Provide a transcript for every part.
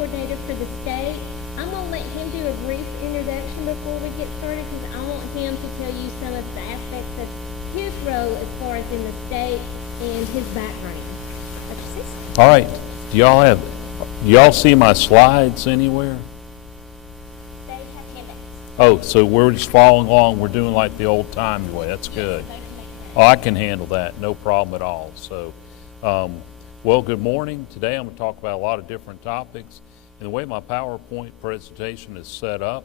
coordinator for the state. I'm going to let him do a brief introduction before we get started because I want him to tell you some of the aspects of his role as far as in the state and his background. Dr. Sisson. All right. Do y'all see my slides anywhere? They have 10 minutes. Oh, so we're just following along. We're doing like the old time way. That's good. Oh, I can handle that. No problem at all. So, well, good morning. Today I'm going to talk about a lot of different topics. And the way my PowerPoint presentation is set up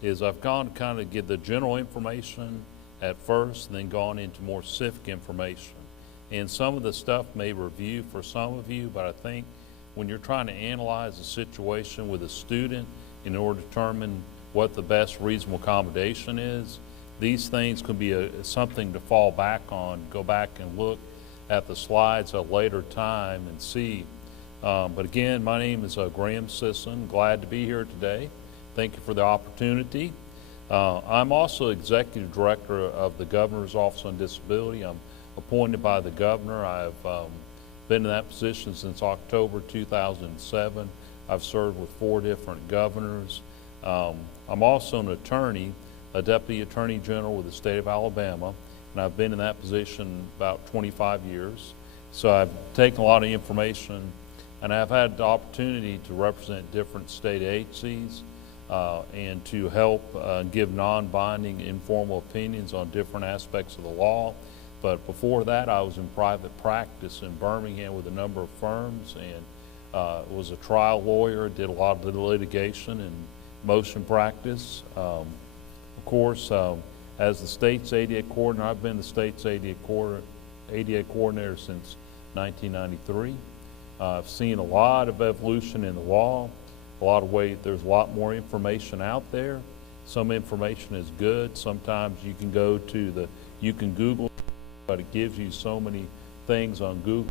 is I've gone to kind of give the general information at first and then gone into more specific information. And some of the stuff may review for some of you, but I think when you're trying to analyze a situation with a student in order to determine what the best reasonable accommodation is, these things can be something to fall back on, go back and look at the slides at a later time and see. But again, my name is Graham Sisson. Glad to be here today. Thank you for the opportunity. I'm also Executive Director of the Governor's Office on Disability. I'm appointed by the Governor. I've been in that position since October 2007. I've served with 4 different governors. I'm also an attorney, a Deputy Attorney General with the state of Alabama, and I've been in that position about 25 years. So I've taken a lot of information, and I've had the opportunity to represent different state agencies and to help give non-binding informal opinions on different aspects of the law. But before that, I was in private practice in Birmingham with a number of firms and was a trial lawyer, did a lot of litigation and motion practice. Of course, as the state's ADA coordinator, I've been the state's ADA coordinator since 1993. I've seen a lot of evolution in the law, a lot of ways. There's a lot more information out there. Some information is good. Sometimes you can go to you can Google, but it gives you so many things on Google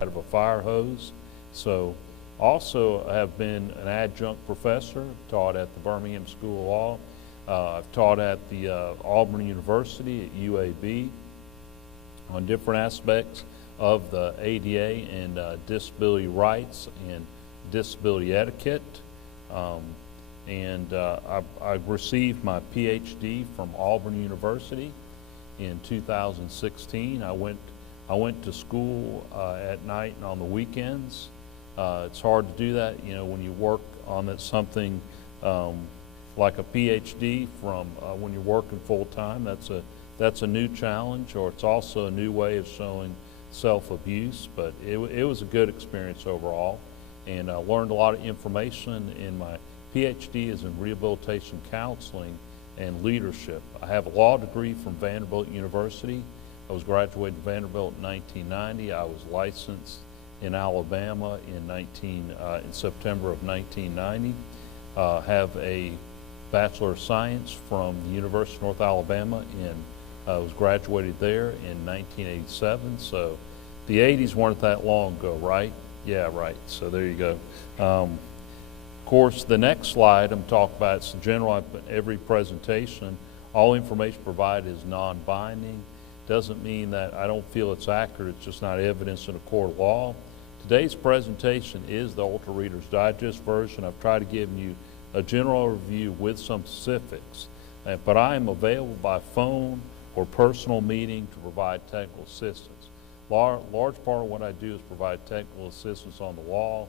out of a fire hose. So also I have been an adjunct professor, taught at the Birmingham School of Law. I've taught at the Auburn University at UAB on different aspects of the ADA and disability rights and disability etiquette. I've received my PhD from Auburn University in 2016. I went to school at night and on the weekends. It's hard to do that, when you work on something like a PhD from when you're working full time. That's a new challenge, or it's also a new way of showing self-abuse. But it was a good experience overall, and I learned a lot of information. In my PhD is in rehabilitation counseling and leadership. I have a law degree from Vanderbilt University. I was graduated from Vanderbilt in 1990. I was licensed in Alabama in September of 1990. Have a Bachelor of Science from the University of North Alabama, and I was graduated there in 1987. So the 80s weren't that long ago, right? Yeah, right. So there you go. Of course, the next slide I'm talking about, it's general. Every presentation, all information provided is non-binding. Doesn't mean that I don't feel it's accurate. It's just not evidence in a court of law. Today's presentation is the Ultra Reader's Digest version. I've tried to give you a general review with some specifics, but I am available by phone or personal meeting to provide technical assistance. Large part of what I do is provide technical assistance on the law,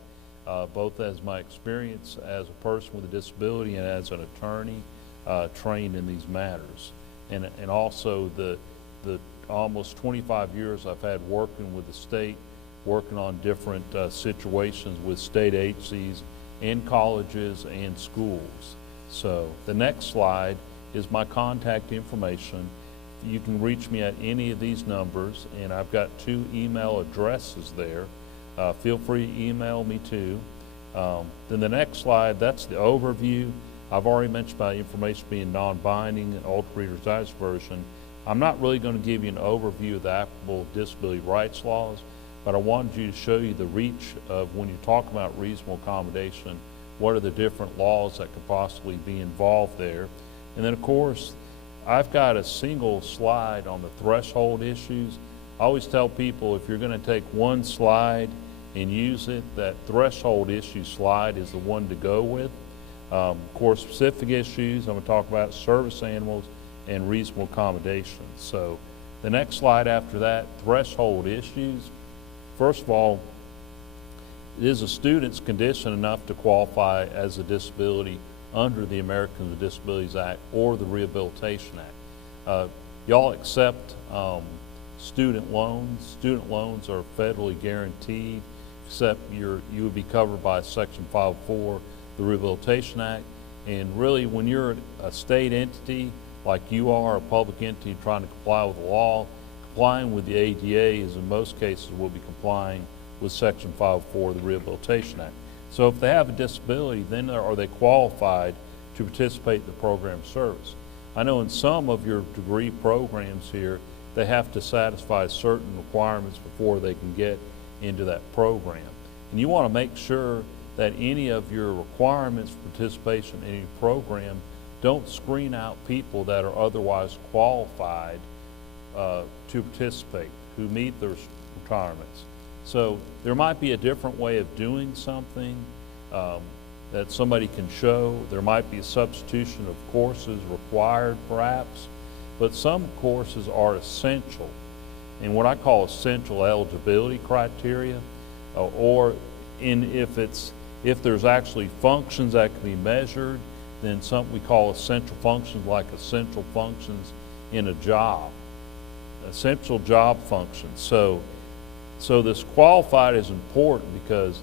both as my experience as a person with a disability and as an attorney trained in these matters. And also the almost 25 years I've had working with the state, working on different situations with state agencies in colleges and schools. So the next slide is my contact information. You can reach me at any of these numbers, and I've got 2 email addresses there. Feel free to email me too. Then the next slide, that's the overview. I've already mentioned about information being non-binding and Ultra Reader's Digest version. I'm not really going to give you an overview of the applicable disability rights laws, but I wanted you to show you the reach of when you talk about reasonable accommodation, what are the different laws that could possibly be involved there. And then of course, I've got a single slide on the threshold issues. I always tell people if you're going to take one slide and use it. That threshold issue slide is the one to go with. Of course, specific issues, I'm going to talk about service animals and reasonable accommodations. So the next slide after that, threshold issues. First of all, is a student's condition enough to qualify as a disability under the Americans with Disabilities Act or the Rehabilitation Act? Y'all accept student loans. Student loans are federally guaranteed, except you would be covered by Section 504, the Rehabilitation Act. And really, when you're a state entity like you are, a public entity trying to comply with the law, complying with the ADA is in most cases will be complying with Section 504 of the Rehabilitation Act. So if they have a disability, then are they qualified to participate in the program service? I know in some of your degree programs here, they have to satisfy certain requirements before they can get into that program. And you want to make sure that any of your requirements for participation in any program don't screen out people that are otherwise qualified to participate, who meet those requirements. So there might be a different way of doing something that somebody can show. There might be a substitution of courses required perhaps, but some courses are essential. And what I call essential eligibility criteria, if there's actually functions that can be measured, then something we call essential functions, like essential functions in a job, essential job functions. So this qualified is important because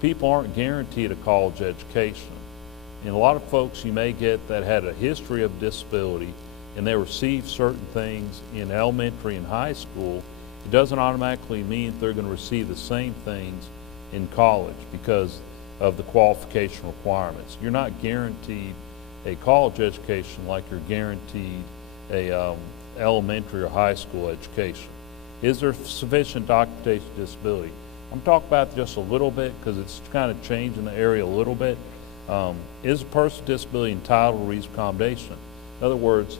people aren't guaranteed a college education. And a lot of folks you may get that had a history of disability and they received certain things in elementary and high school, it doesn't automatically mean they're going to receive the same things in college because of the qualification requirements. You're not guaranteed a college education like you're guaranteed a elementary or high school education. Is there sufficient documentation of disability? I'm talking about just a little bit because it's kind of changing the area a little bit. Is a person with disability entitled to reasonable accommodation? In other words,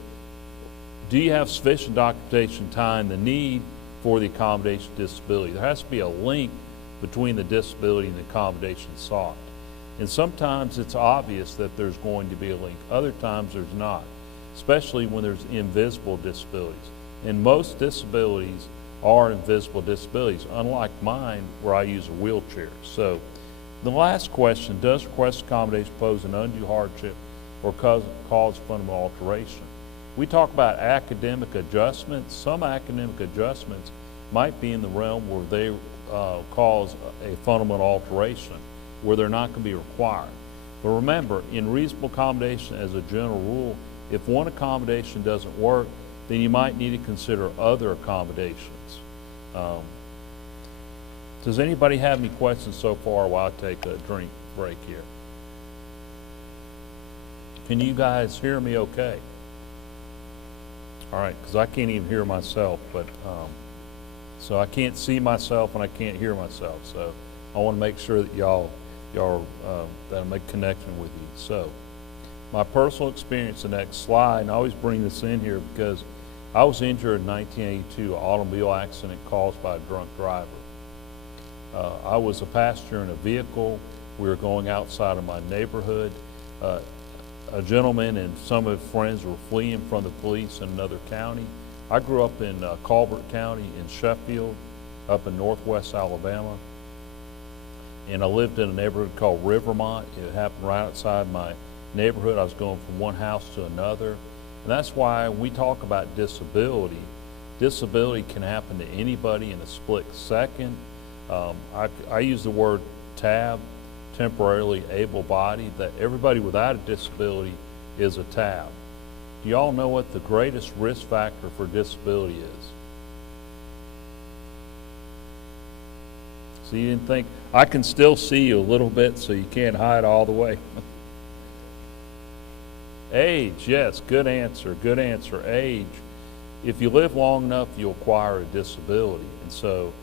do you have sufficient documentation tying the need for the accommodation of disability? There has to be a link between the disability and the accommodation sought. And sometimes it's obvious that there's going to be a link. Other times there's not, especially when there's invisible disabilities. And most disabilities are invisible disabilities, unlike mine where I use a wheelchair. So the last question, does request accommodation pose an undue hardship or cause fundamental alteration? We talk about academic adjustments. Some academic adjustments might be in the realm where they cause a fundamental alteration, where they're not going to be required. But remember, in reasonable accommodation as a general rule, if one accommodation doesn't work, then you might need to consider other accommodations. Does anybody have any questions so far while I take a drink break here? Can you guys hear me okay? All right, because I can't even hear myself, but so I can't see myself and I can't hear myself. So I want to make sure that y'all that I make a connection with you. So my personal experience, the next slide, and I always bring this in here because I was injured in 1982, an automobile accident caused by a drunk driver. I was a passenger in a vehicle. We were going outside of my neighborhood. A gentleman and some of his friends were fleeing from the police in another county. I grew up in Colbert County in Sheffield, up in northwest Alabama. And I lived in a neighborhood called Rivermont. It happened right outside my neighborhood. I was going from one house to another. And that's why we talk about disability. Disability can happen to anybody in a split second. I use the word TAB, temporarily able-bodied, that everybody without a disability is a TAB. Do you all know what the greatest risk factor for disability is? So you didn't think, I can still see you a little bit, so you can't hide all the way. Age, yes, good answer, good answer. Age. If you live long enough, you'll acquire a disability. And so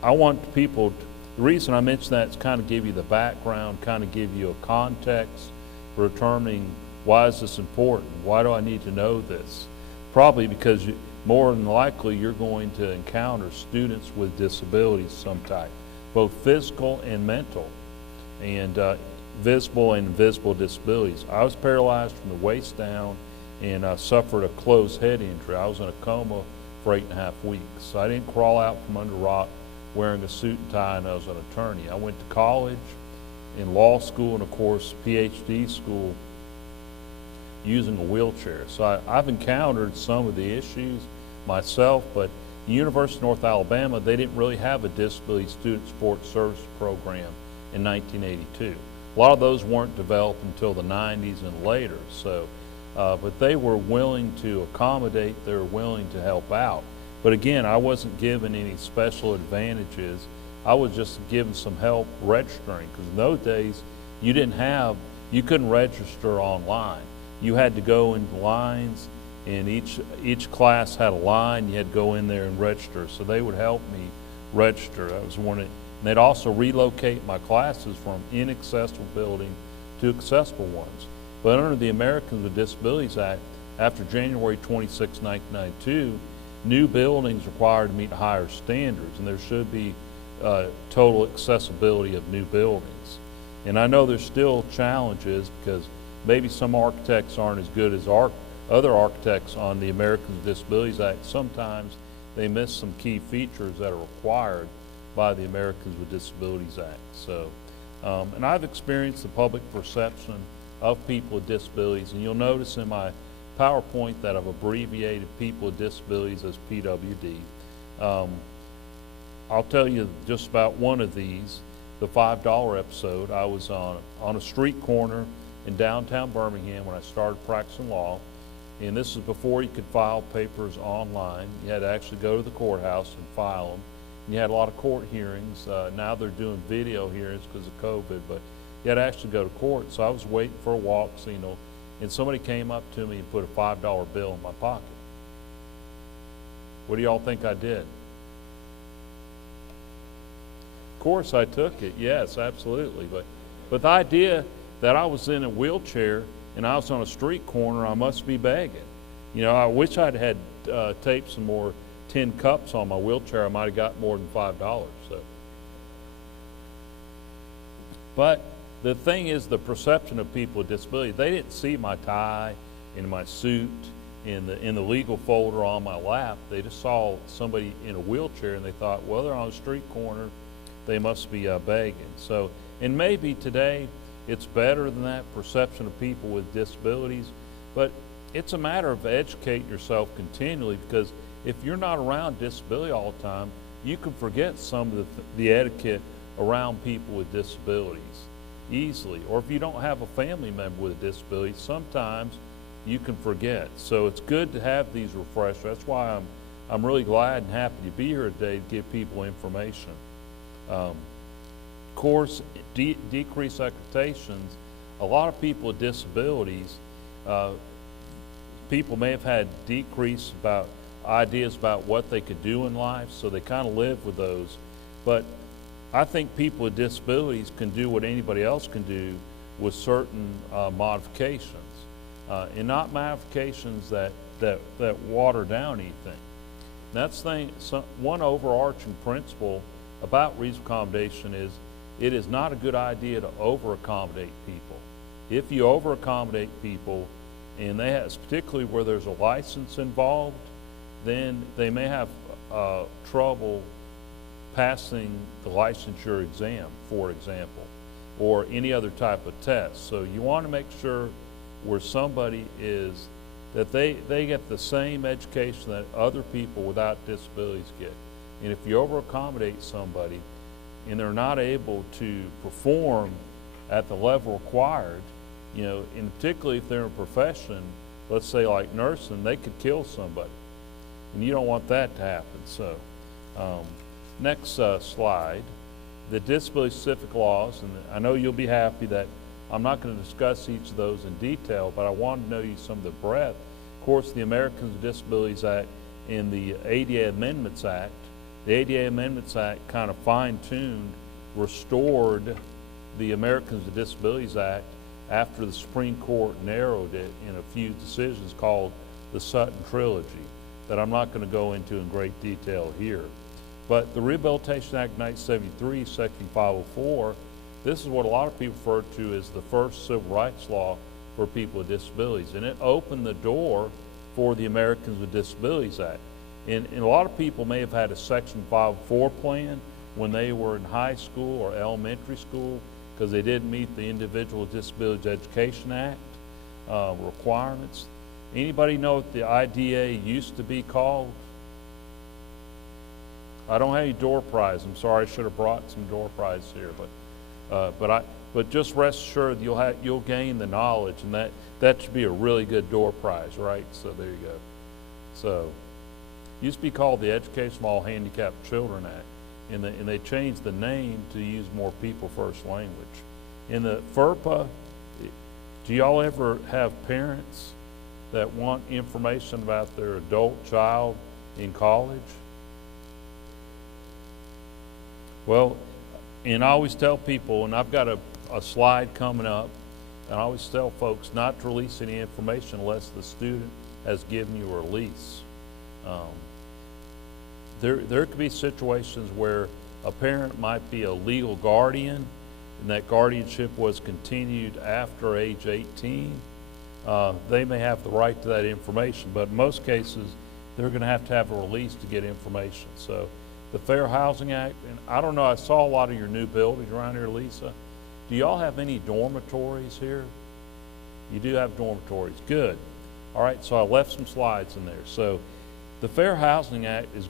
I want people, the reason I mention that is kind of give you the background, kind of give you a context for determining why is this important? Why do I need to know this? Probably because more than likely you're going to encounter students with disabilities of some type. both physical and mental, and visible and invisible disabilities. I was paralyzed from the waist down and suffered a closed head injury. I was in a coma for 8.5 weeks. So I didn't crawl out from under rock wearing a suit and tie, and I was an attorney. I went to college, in law school, and of course PhD school using a wheelchair. So I've encountered some of the issues myself, but the University of North Alabama, they didn't really have a disability student support service program in 1982. A lot of those weren't developed until the 90s and later. So, but they were willing to accommodate, they were willing to help out. But again, I wasn't given any special advantages. I was just given some help registering, because in those days, you couldn't register online. You had to go into lines, and each class had a line. You had to go in there and register. So they would help me register. That was one. And they'd also relocate my classes from inaccessible buildings to accessible ones. But under the Americans with Disabilities Act, after January 26, 1992, new buildings required to meet higher standards, and there should be total accessibility of new buildings. And I know there's still challenges, because maybe some architects aren't as good as other architects on the Americans with Disabilities Act. Sometimes they miss some key features that are required by the Americans with Disabilities Act. So, and I've experienced the public perception of people with disabilities, and you'll notice in my PowerPoint that I've abbreviated people with disabilities as PWD. I'll tell you just about one of these, the $5 episode. I was on a street corner in downtown Birmingham when I started practicing law, and this is before you could file papers online. You had to actually go to the courthouse and file them. And you had a lot of court hearings. Now they're doing video hearings because of COVID, but you had to actually go to court. So I was waiting for a walk signal, and somebody came up to me and put a $5 bill in my pocket. What do y'all think I did? Of course I took it, yes, absolutely. But the idea that I was in a wheelchair and I was on a street corner, I must be begging. You know, I wish I'd had taped some more tin cups on my wheelchair. I might have got more than $5. So, but the thing is, the perception of people with disabilities, they didn't see my tie and my suit in the legal folder on my lap. They just saw somebody in a wheelchair, and they thought, well, they're on a street corner, they must be begging. So, and maybe today it's better than that perception of people with disabilities, but it's a matter of educating yourself continually, because if you're not around disability all the time, you can forget some of the etiquette around people with disabilities easily. Or if you don't have a family member with a disability, sometimes you can forget. So it's good to have these refreshers. That's why I'm really glad and happy to be here today to give people information. Of course, decreased expectations. A lot of people with disabilities, people may have had decreased ideas about what they could do in life, so they kind of live with those. But I think people with disabilities can do what anybody else can do with certain modifications, and not modifications that water down anything. That's one overarching principle about reasonable accommodation is it is not a good idea to over-accommodate people. If you over-accommodate people, and particularly where there's a license involved, then they may have trouble passing the licensure exam, for example, or any other type of test. So you want to make sure where somebody is, that they get the same education that other people without disabilities get. And if you over-accommodate somebody and they're not able to perform at the level required, you know, and particularly if they're in a profession, let's say like nursing, they could kill somebody. And you don't want that to happen. So, next slide, the disability-specific laws, and I know you'll be happy that I'm not going to discuss each of those in detail, but I wanted to know you some of the breadth. Of course, the Americans with Disabilities Act and the ADA Amendments Act. The ADA Amendments Act kind of fine-tuned, restored the Americans with Disabilities Act after the Supreme Court narrowed it in a few decisions called the Sutton Trilogy that I'm not going to go into in great detail here. But the Rehabilitation Act of 1973, Section 504, this is what a lot of people refer to as the first civil rights law for people with disabilities. And it opened the door for the Americans with Disabilities Act. And a lot of people may have had a Section 504 plan when they were in high school or elementary school because they didn't meet the Individual with Disabilities Education Act requirements. Anybody know what the IDA used to be called? I don't have any door prizes. I'm sorry, I should have brought some door prizes here, but just rest assured you'll gain the knowledge, and that should be a really good door prize, right? So there you go. So it used to be called the Education of All Handicapped Children Act, and they changed the name to use more people first language. In the FERPA, do y'all ever have parents that want information about their adult child in college? Well, and I always tell people, and I've got a slide coming up, and I always tell folks not to release any information unless the student has given you a release. There could be situations where a parent might be a legal guardian, and that guardianship was continued after age 18. They may have the right to that information, but in most cases, they're going to have a release to get information. So the Fair Housing Act, and I don't know, I saw a lot of your new buildings around here, Lisa. Do y'all have any dormitories here? You do have dormitories, good. All right, so I left some slides in there. So the Fair Housing Act is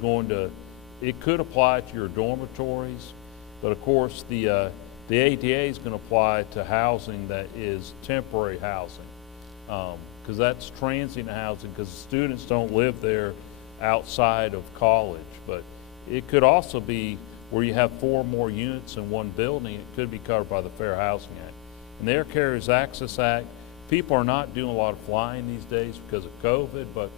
it could apply to your dormitories, but of course the ADA is going to apply to housing that is temporary housing, because that's transient housing, because students don't live there outside of college. But it could also be where you have 4 more units in one building. It could be covered by the Fair Housing Act. And the Air Carriers Access Act, people are not doing a lot of flying these days because of COVID, but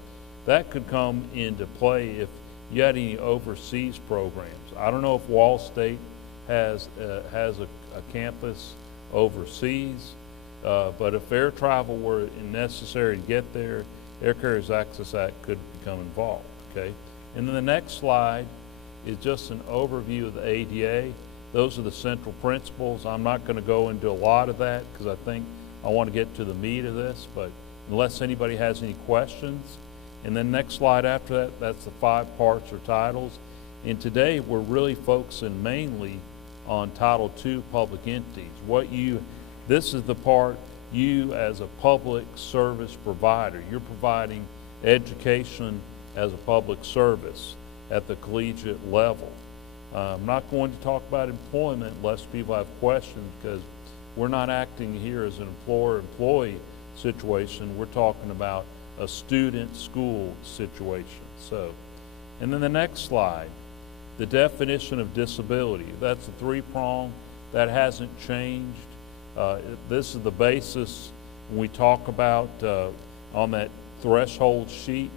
that could come into play if you had any overseas programs. I don't know if Wallace State has a campus overseas, but if air travel were necessary to get there, Air Carriers Access Act could become involved, okay? And then the next slide is just an overview of the ADA. Those are the central principles. I'm not going to go into a lot of that because I think I want to get to the meat of this, but unless anybody has any questions. And then next slide after that, that's the 5 parts or titles. And today we're really focusing mainly on Title II public entities. This is the part you as a public service provider, you're providing education as a public service at the collegiate level. I'm not going to talk about employment unless people have questions, because we're not acting here as an employer-employee situation. We're talking about a student-school situation. So, and then the next slide, the definition of disability. That's a 3-prong. That hasn't changed. This is the basis when we talk about on that threshold sheet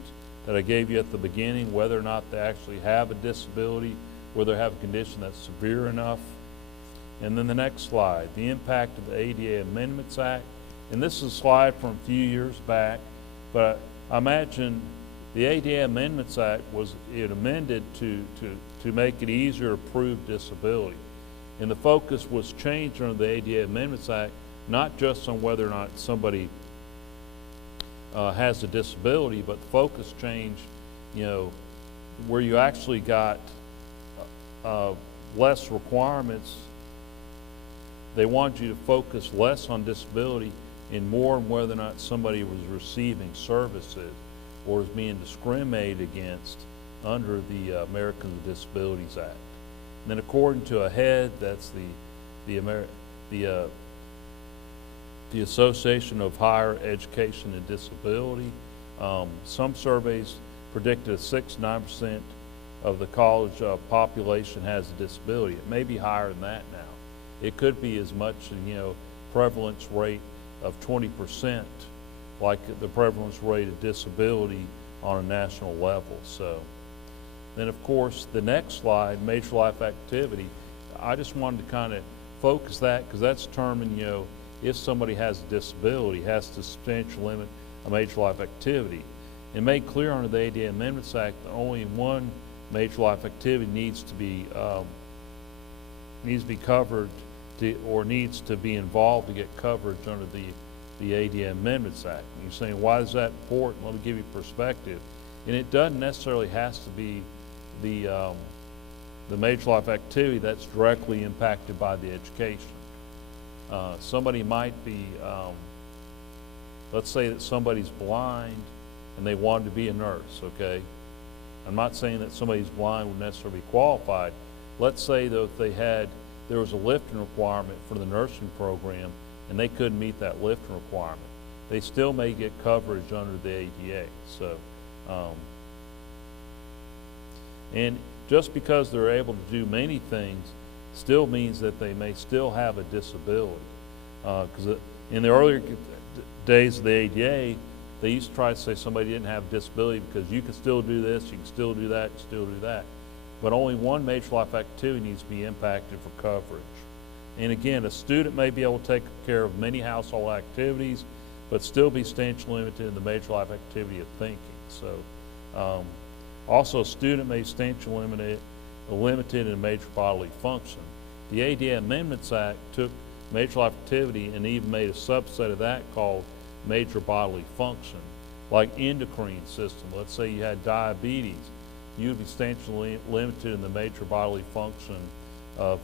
that I gave you at the beginning, whether or not they actually have a disability, whether they have a condition that's severe enough. And then the next slide, the impact of the ADA Amendments Act. And this is a slide from a few years back, but I imagine the ADA Amendments Act was amended to make it easier to prove disability. And the focus was changed under the ADA Amendments Act, not just on whether or not somebody has a disability, but the focus changed, where you actually got less requirements. They wanted you to focus less on disability and more on whether or not somebody was receiving services or is being discriminated against under the Americans with Disabilities Act. And then according to AHEAD, that's the Association of Higher Education and Disability, some surveys predicted 6-9% of the college population has a disability. It may be higher than that now. It could be as much, prevalence rate of 20%, like the prevalence rate of disability on a national level. So then, of course, the next slide, major life activity, I just wanted to kind of focus that because that's determined, if somebody has a disability, has to substantially limit a major life activity. And made clear under the ADA Amendments Act that only one major life activity needs to be covered or needs to be involved to get coverage under the ADA Amendments Act. And you're saying, why is that important? Let me give you perspective. And it doesn't necessarily has to be the major life activity that's directly impacted by the education. Somebody might be, let's say that somebody's blind and they wanted to be a nurse, okay? I'm not saying that somebody's blind would necessarily be qualified. Let's say that if there was a lifting requirement for the nursing program and they couldn't meet that lifting requirement, they still may get coverage under the ADA. So, and just because they're able to do many things still means that they may still have a disability. Because in the earlier days of the ADA, they used to try to say somebody didn't have a disability because you can still do this, you can still do that, you can still do that. But only one major life activity needs to be impacted for coverage. And again, a student may be able to take care of many household activities, but still be substantially limited in the major life activity of thinking. So, also a student may be substantially limited in a major bodily function. The ADA Amendments Act took major life activity and even made a subset of that called major bodily function, like endocrine system. Let's say you had diabetes, you'd be substantially limited in the major bodily function of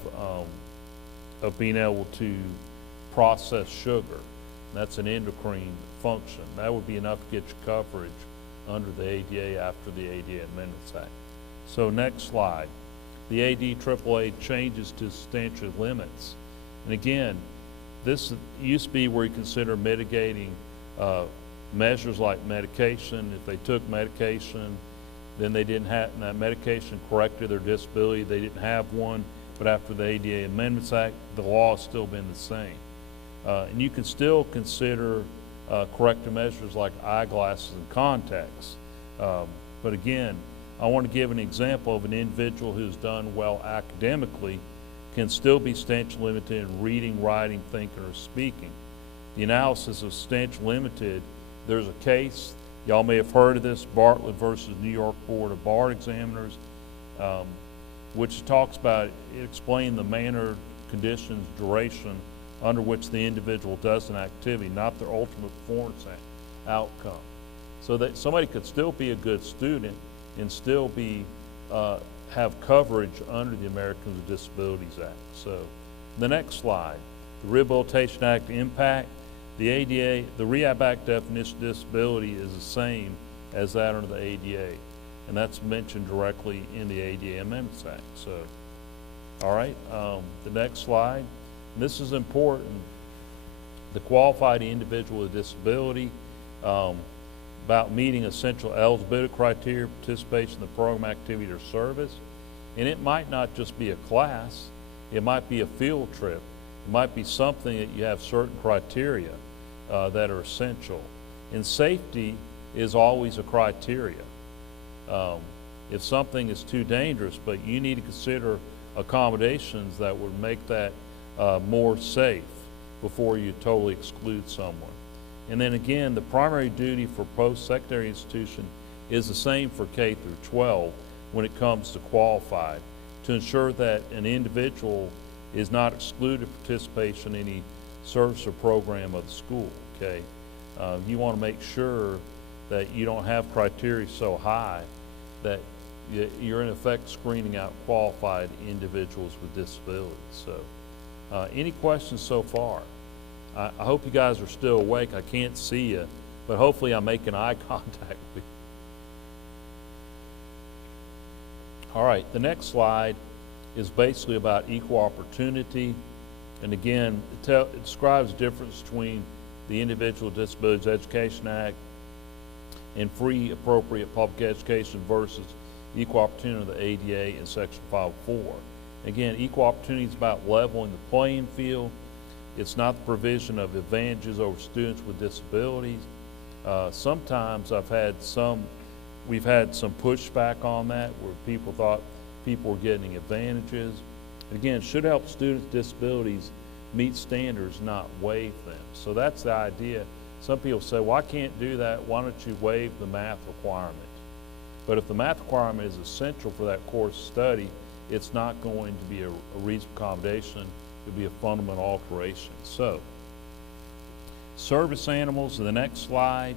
being able to process sugar. That's an endocrine function. That would be enough to get you coverage under the ADA after the ADA Amendments Act. So next slide. The ADAAA changes to substantial limits. And again, this used to be where you consider mitigating measures like medication. If they took medication, then they didn't have, and that medication corrected their disability, they didn't have one, but after the ADA Amendments Act, the law has still been the same. And you can still consider corrective measures like eyeglasses and contacts. But again, I want to give an example of an individual who's done well academically can still be substantially limited in reading, writing, thinking, or speaking. The analysis of substantially limited, there's a case, y'all may have heard of this, Bartlett versus New York Board of Bar Examiners, which talks about, it explained the manner, conditions, duration under which the individual does an activity, not their ultimate performance outcome. So that somebody could still be a good student and still be have coverage under the Americans with Disabilities Act. So the next slide, the Rehabilitation Act impact. The ADA, the Rehab Act definition of disability is the same as that under the ADA, and that's mentioned directly in the ADA Amendments Act. So, all right, the next slide. And this is important. The qualified individual with disability, about meeting essential eligibility criteria, participation in the program, activity, or service. And it might not just be a class, it might be a field trip, it might be something that you have certain criteria that are essential. And safety is always a criteria. If something is too dangerous, but you need to consider accommodations that would make that more safe before you totally exclude someone. And then again, the primary duty for post-secondary institution is the same for K through 12 when it comes to qualified, to ensure that an individual is not excluded participation in any service or program of the school, okay? You want to make sure that you don't have criteria so high that you're in effect screening out qualified individuals with disabilities. So, any questions so far? I hope you guys are still awake. I can't see you, but hopefully I'm making eye contact with you. All right, the next slide is basically about equal opportunity. And again, it describes the difference between the Individual Disabilities Education Act and free appropriate public education versus equal opportunity of the ADA in Section 504. Again, equal opportunity is about leveling the playing field. It's not the provision of advantages over students with disabilities. Sometimes we've had some pushback on that where people thought people were getting advantages. Again, it should help students with disabilities meet standards, not waive them. So that's the idea. Some people say, well, I can't do that. Why don't you waive the math requirement? But if the math requirement is essential for that course study, it's not going to be a reasonable accommodation. It'll be a fundamental alteration. So, service animals, the next slide.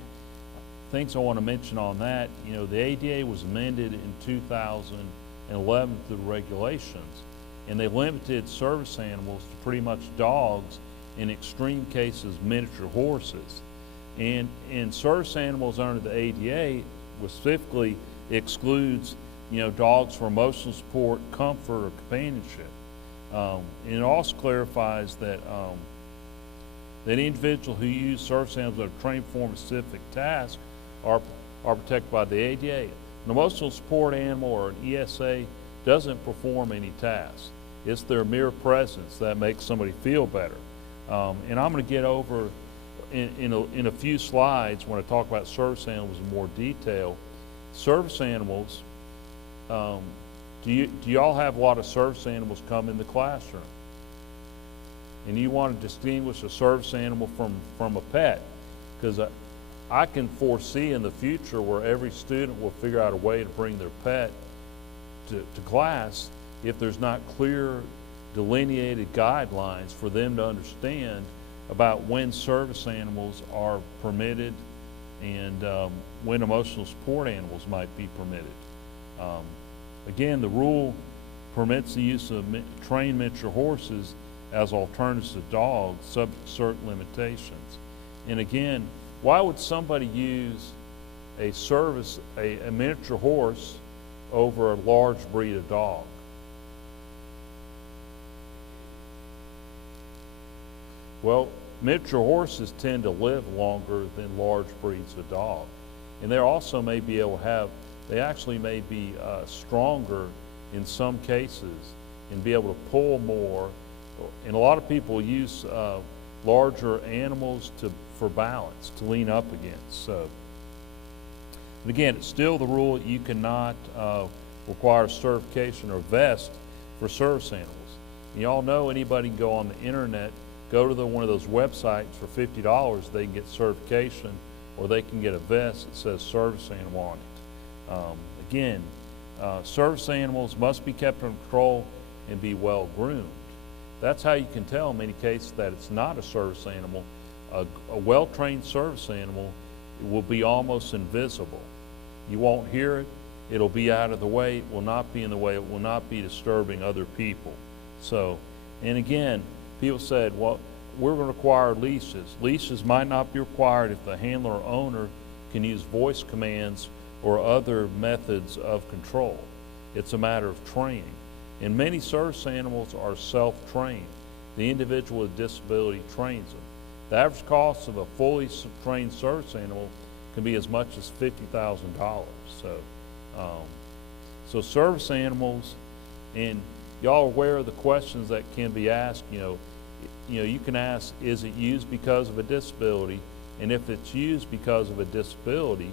Things I want to mention on that, you know, the ADA was amended in 2011 through the regulations, and they limited service animals to pretty much dogs, in extreme cases miniature horses. And in service animals under the ADA, specifically excludes, you know, dogs for emotional support, comfort, or companionship. And it also clarifies that that individuals who use service animals that are trained to perform a specific task are protected by the ADA. An emotional support animal or an ESA doesn't perform any tasks. It's their mere presence that makes somebody feel better. And I'm going to get over in a few slides when I talk about service animals in more detail. Service animals, do y'all have a lot of service animals come in the classroom? And you want to distinguish a service animal from a pet, because I can foresee in the future where every student will figure out a way to bring their pet to class if there's not clear delineated guidelines for them to understand about when service animals are permitted and when emotional support animals might be permitted. Again, the rule permits the use of trained miniature horses as alternatives to dogs, subject to certain limitations. And again, why would somebody use a miniature horse over a large breed of dog? Well, miniature horses tend to live longer than large breeds of dog. And they also may be able to have, they actually may be stronger in some cases and be able to pull more. And a lot of people use larger animals for balance, to lean up against. So, but again, it's still the rule that you cannot require certification or vest for service animals. And you all know anybody can go on the internet, go to one of those websites for $50, they can get certification, or they can get a vest that says service animal on it. Again, service animals must be kept under control and be well groomed. That's how you can tell in many cases that it's not a service animal. A well-trained service animal will be almost invisible. You won't hear it. It'll be out of the way. It will not be in the way. It will not be disturbing other people. So, and again, people said, well, we're going to require leashes. Leashes might not be required if the handler or owner can use voice commands or other methods of control. It's a matter of training. And many service animals are self-trained. The individual with disability trains them. The average cost of a fully trained service animal can be as much as $50,000. So service animals, and y'all are aware of the questions that can be asked. You can ask, is it used because of a disability? And if it's used because of a disability,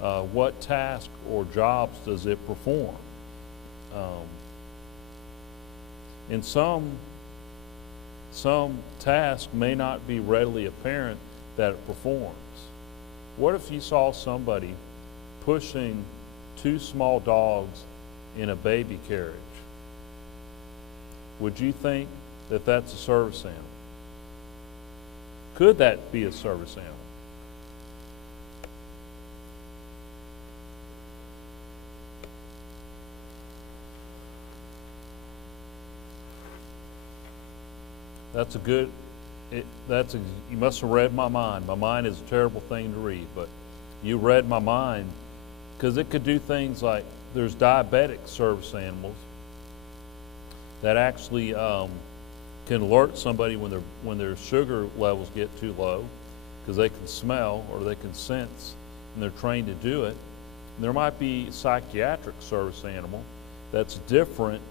what task or jobs does it perform? And some tasks may not be readily apparent that it performs. What if you saw somebody pushing 2 small dogs in a baby carriage? Would you think that that's a service animal? Could that be a service animal? That's a good, you must have read my mind. My mind is a terrible thing to read, but you read my mind, because it could do things like, there's diabetic service animals that actually can alert somebody when their sugar levels get too low, because they can smell or they can sense, and they're trained to do it. And there might be a psychiatric service animal that's different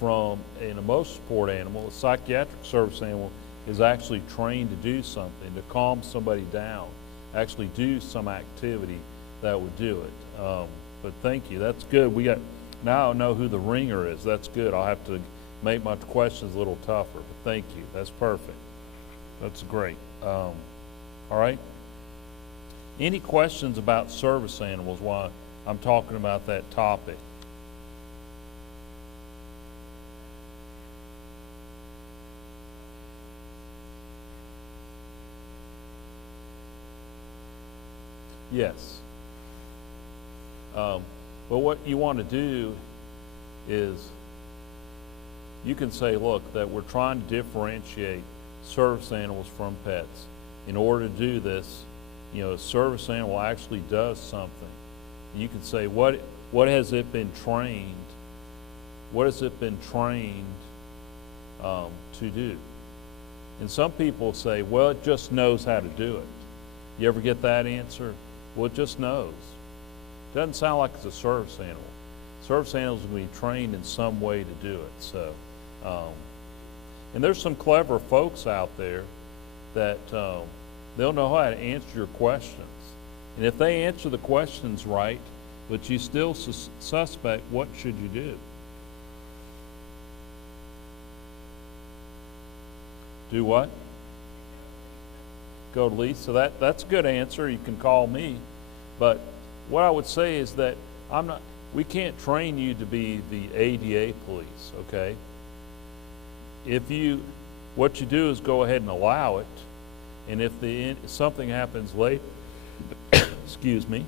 from an emotional support animal. A psychiatric service animal is actually trained to do something, to calm somebody down, actually do some activity that would do it. But thank you, that's good. Now I know who the ringer is. That's good. I'll have to make my questions a little tougher, but thank you. That's perfect. That's great. All right. Any questions about service animals while I'm talking about that topic. Yes. But what you want to do is you can say, look, that we're trying to differentiate service animals from pets. In order to do this, a service animal actually does something. You can say, what has it been trained? What has it been trained to do? And some people say, well, it just knows how to do it. You ever get that answer? Well, it just knows. Doesn't sound like it's a service animal. Service animals will be trained in some way to do it. So, and there's some clever folks out there that they'll know how to answer your questions. And if they answer the questions right, but you still suspect, what should you do? Do what? Go to lease. So that's a good answer. You can call me. But what I would say is that we can't train you to be the ADA police, okay? What you do is go ahead and allow it, and if something happens later, excuse me,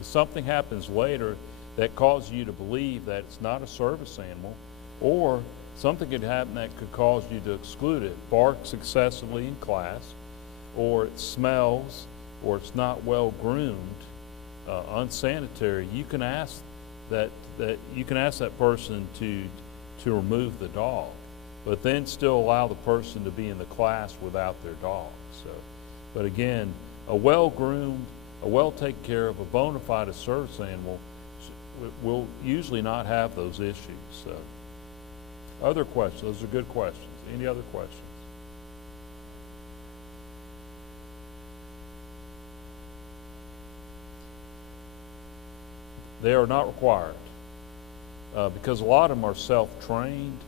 if something happens later that causes you to believe that it's not a service animal, or something could happen that could cause you to exclude it, barks excessively in class, or it smells, or it's not well groomed, unsanitary, you can ask that person to remove the dog, but then still allow the person to be in the class without their dog. So, but again, a well-groomed, a well-taken care of, a bona fide service animal will usually not have those issues. So, other questions? Those are good questions. Any other questions? They are not required because a lot of them are self-trained.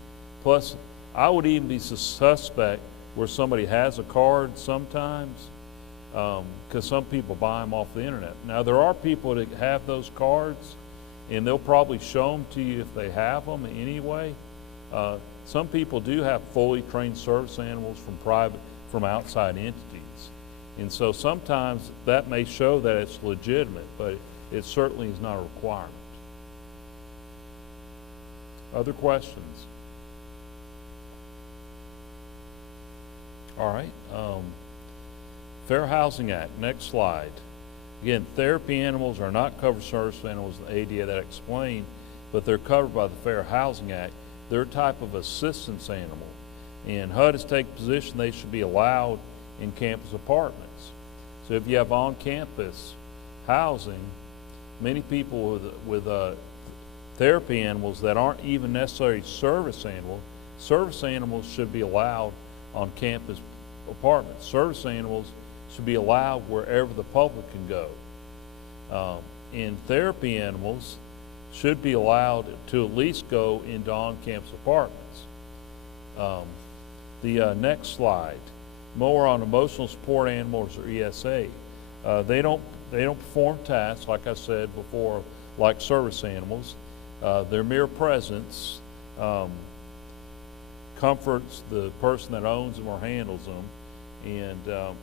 Plus, I would even be suspect where somebody has a card sometimes because some people buy them off the internet. Now, there are people that have those cards, and they'll probably show them to you if they have them anyway. Some people do have fully trained service animals from outside entities. And so sometimes that may show that it's legitimate, but it certainly is not a requirement. Other questions? All right. Fair Housing Act, next slide. Again, therapy animals are not covered service animals in the ADA that I explained, but they're covered by the Fair Housing Act. They're a type of assistance animal. And HUD has taken position they should be allowed in campus apartments. So if you have on-campus housing, many people with therapy animals that aren't even necessarily service animals should be allowed on campus apartments. Service animals should be allowed wherever the public can go. And therapy animals should be allowed to at least go into on-campus apartments. The next slide, more on emotional support animals or ESA. They don't perform tasks, like I said before, like service animals. Their mere presence comforts the person that owns them or handles them, and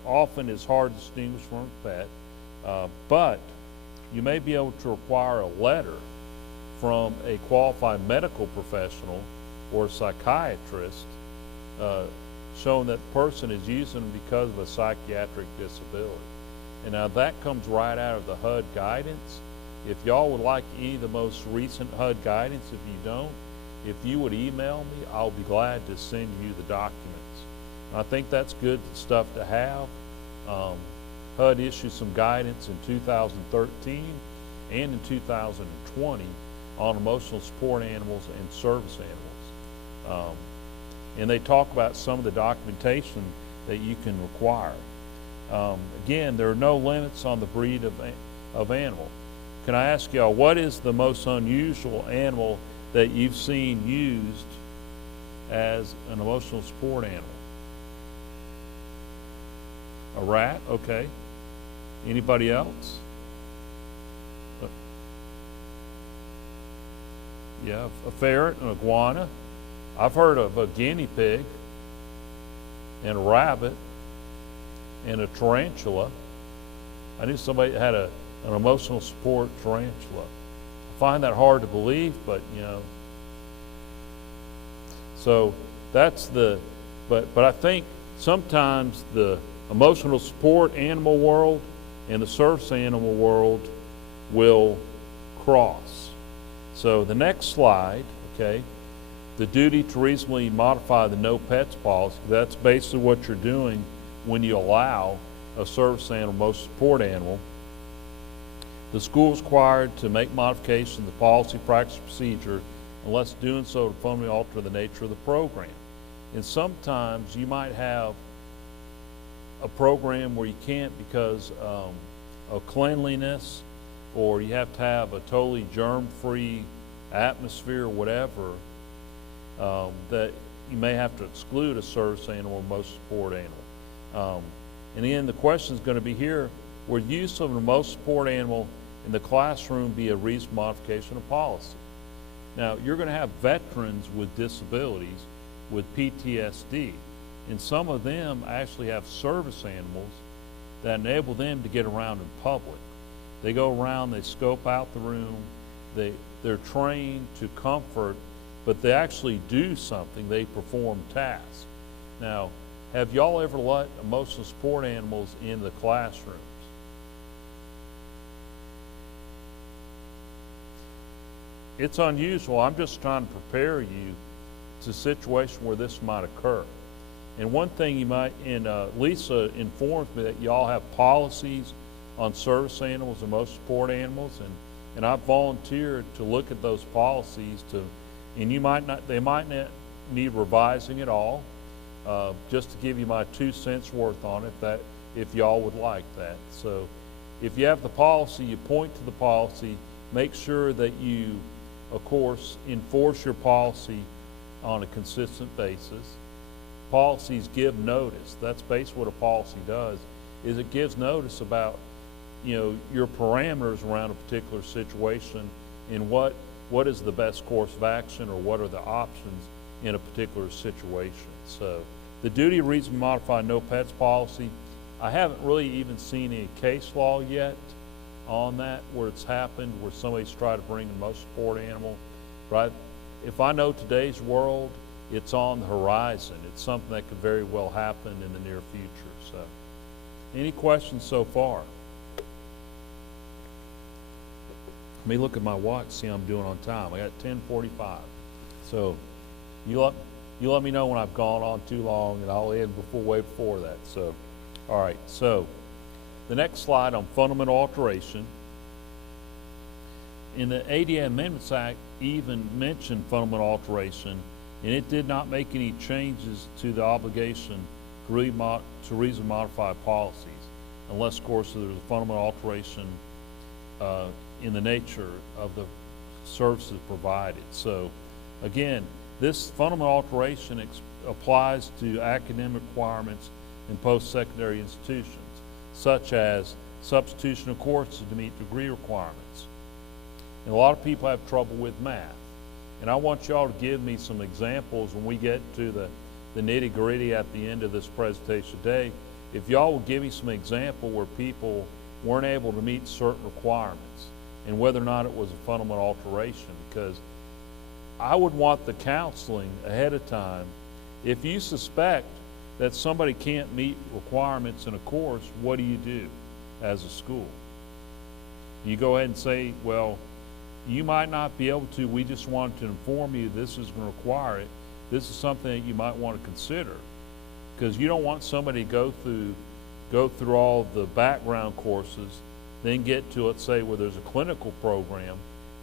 often is hard to distinguish from a pet. But you may be able to require a letter from a qualified medical professional or a psychiatrist showing that the person is using them because of a psychiatric disability. And now that comes right out of the HUD guidance. If y'all would like any of the most recent HUD guidance, if you don't, if you would email me, I'll be glad to send you the documents. And I think that's good stuff to have. HUD issued some guidance in 2013 and in 2020 on emotional support animals and service animals. And they talk about some of the documentation that you can require. Again, there are no limits on the breed of animal. Can I ask y'all, what is the most unusual animal that you've seen used as an emotional support animal? A rat? Okay. Anybody else? Yeah, a ferret, an iguana. I've heard of a guinea pig and a rabbit and a tarantula. I knew somebody that had an emotional support tarantula. I find that hard to believe, but so that's but I think sometimes the emotional support animal world and the service animal world will cross. So the next slide, okay, the duty to reasonably modify the no pets policy, that's basically what you're doing when you allow a service animal, most support animal. The school is required to make modifications to the policy, practice, procedure, unless doing so would fundamentally alter the nature of the program. And sometimes you might have a program where you can't because of cleanliness, or you have to have a totally germ-free atmosphere or whatever, that you may have to exclude a service animal or most support animal. And again, the question is going to be here, would use of a most support animal in the classroom be a reasonable modification of policy? Now, you're going to have veterans with disabilities, with PTSD, and some of them actually have service animals that enable them to get around in public. They go around, they scope out the room, they're trained to comfort, but they actually do something, they perform tasks. Now, have y'all ever let emotional support animals in the classrooms? It's unusual. I'm just trying to prepare you to a situation where this might occur. And one thing you might, and Lisa informs me that y'all have policies on service animals and most support animals, and I've volunteered to look at those policies and they might not need revising at all, just to give you my 2 cents worth on it, if y'all would like that. So if you have the policy, you point to the policy, make sure that you, of course, enforce your policy on a consistent basis. Policies give notice. That's basically what a policy does, is it gives notice about your parameters around a particular situation and what is the best course of action, or what are the options in a particular situation. So the duty of reasonably modify no pets policy, I haven't really even seen any case law yet on that where it's happened, where somebody's tried to bring in most support animal. Right? If I know today's world, it's on the horizon. It's something that could very well happen in the near future. So, any questions so far? Let me look at my watch, see how I'm doing on time. I got 10:45. So, you let me know when I've gone on too long, and I'll end way before that. So, all right. So, the next slide on fundamental alteration. In the ADA Amendments Act even mentioned fundamental alteration, and it did not make any changes to the obligation to reasonably modify policies, unless, of course, there's a fundamental alteration in the nature of the services provided. So, again, this fundamental alteration applies to academic requirements in post-secondary institutions, such as substitution of courses to meet degree requirements. And a lot of people have trouble with math. And I want y'all to give me some examples when we get to the nitty-gritty at the end of this presentation today. If y'all will give me some example where people weren't able to meet certain requirements and whether or not it was a fundamental alteration, because I would want the counseling ahead of time. If you suspect that somebody can't meet requirements in a course, what do you do as a school? You go ahead and say, well, you might not be able to, we just wanted to inform you this is going to require it. This is something that you might want to consider, because you don't want somebody to go through all the background courses, then get to, let's say, where there's a clinical program,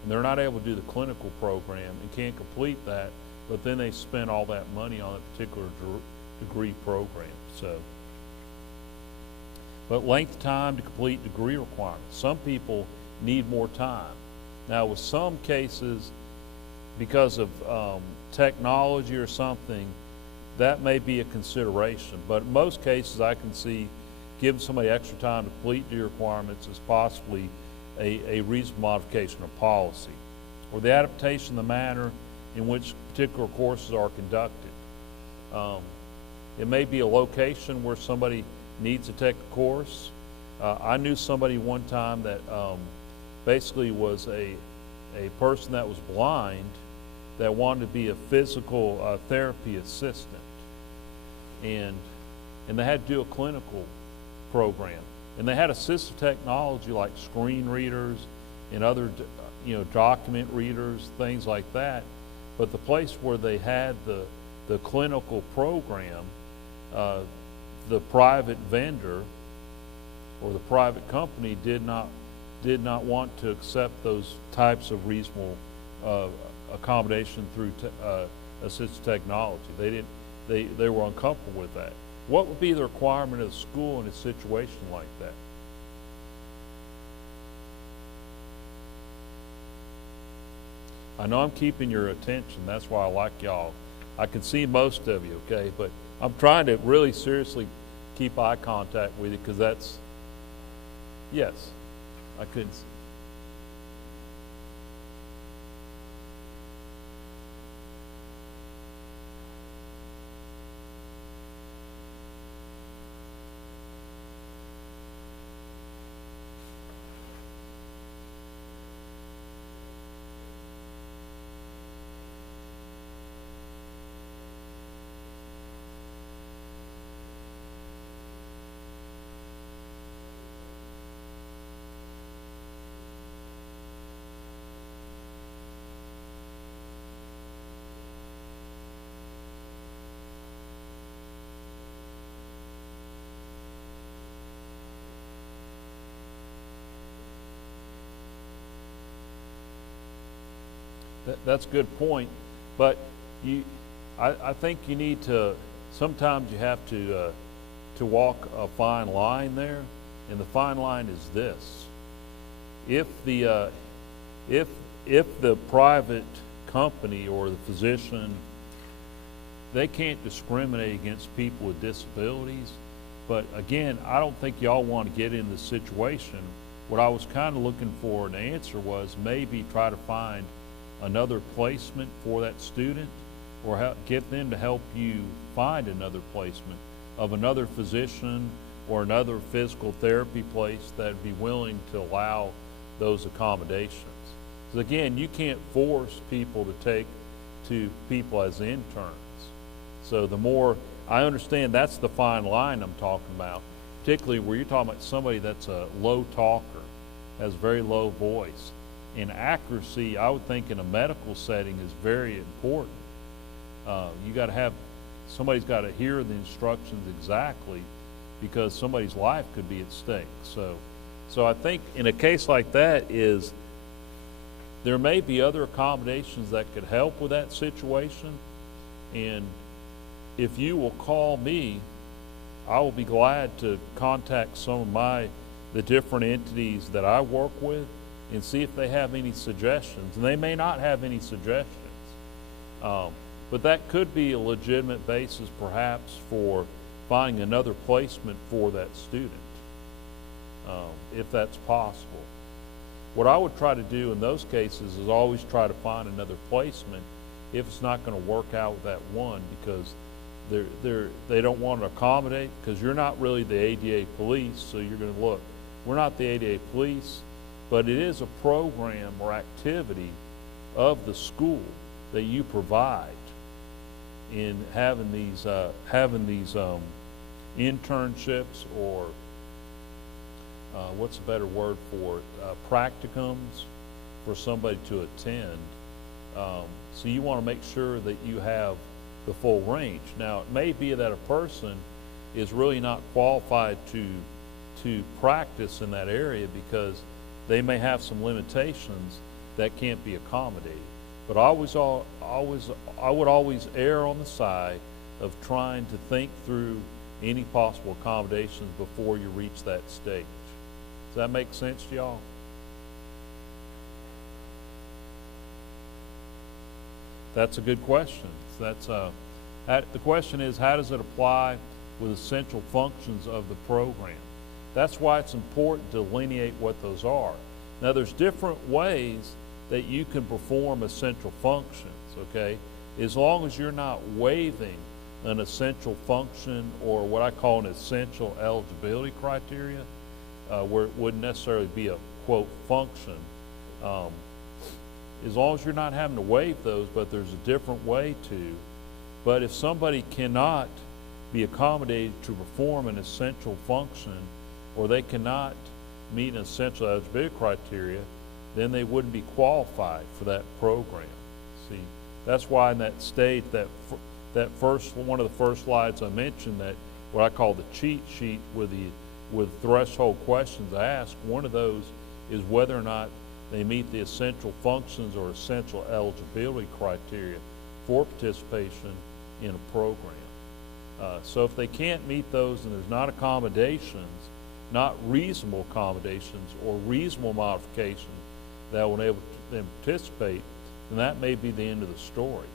and they're not able to do the clinical program and can't complete that, but then they spend all that money on a particular degree program. So, but length of time to complete degree requirements. Some people need more time. Now, with some cases, because of technology or something, that may be a consideration. But in most cases, I can see giving somebody extra time to complete the requirements is possibly a reasonable modification of policy. or the adaptation of the manner in which particular courses are conducted. It may be a location where somebody needs to take a course. I knew somebody one time that basically was a person that was blind that wanted to be a physical therapy assistant, and they had to do a clinical program, and they had assistive technology like screen readers and other document readers, things like that. But the place where they had the clinical program, the private vendor or the private company did not want to accept those types of reasonable accommodation through assistive technology. They were uncomfortable with that. What would be the requirement of the school in a situation like that? I know I'm keeping your attention. That's why I like y'all. I can see most of you, okay? But I'm trying to really seriously keep eye contact with you, because that's, yes, I couldn't. That's a good point, but I think you need to. Sometimes you have to walk a fine line there, and the fine line is this: if the private company or the physician, they can't discriminate against people with disabilities. But again, I don't think y'all want to get in this situation. What I was kind of looking for an answer was maybe try to find another placement for that student, or get them to help you find another placement of another physician or another physical therapy place that would be willing to allow those accommodations. Because again, you can't force people to take to people as interns. So the more, I understand that's the fine line I'm talking about, particularly where you're talking about somebody that's a low talker, has very low voice. And accuracy, I would think in a medical setting, is very important. You got to have, somebody's got to hear the instructions exactly, because somebody's life could be at stake. So I think in a case like that is, there may be other accommodations that could help with that situation. And if you will call me, I will be glad to contact some of the different entities that I work with and see if they have any suggestions. And they may not have any suggestions. But that could be a legitimate basis perhaps for finding another placement for that student, if that's possible. What I would try to do in those cases is always try to find another placement if it's not going to work out with that one, because they don't want to accommodate, because you're not really the ADA police. So you're going to look, we're not the ADA police, but it is a program or activity of the school that you provide in having these internships, or what's a better word for it, practicums for somebody to attend. So you want to make sure that you have the full range. Now, it may be that a person is really not qualified to practice in that area, because they may have some limitations that can't be accommodated. But I would always err on the side of trying to think through any possible accommodations before you reach that stage. Does that make sense to y'all? That's a good question. The question is, how does it apply with essential functions of the program? That's why it's important to delineate what those are. Now, there's different ways that you can perform essential functions, okay? As long as you're not waiving an essential function or what I call an essential eligibility criteria, where it wouldn't necessarily be a, quote, function. As long as you're not having to waive those, but there's a different way to. But if somebody cannot be accommodated to perform an essential function, or they cannot meet an essential eligibility criteria, then they wouldn't be qualified for that program. See, that's why in that state, that first one of the first slides I mentioned, that what I call the cheat sheet with threshold questions asked, one of those is whether or not they meet the essential functions or essential eligibility criteria for participation in a program. So if they can't meet those and there's not accommodations, not reasonable accommodations or reasonable modifications that will enable them to participate, then that may be the end of the story.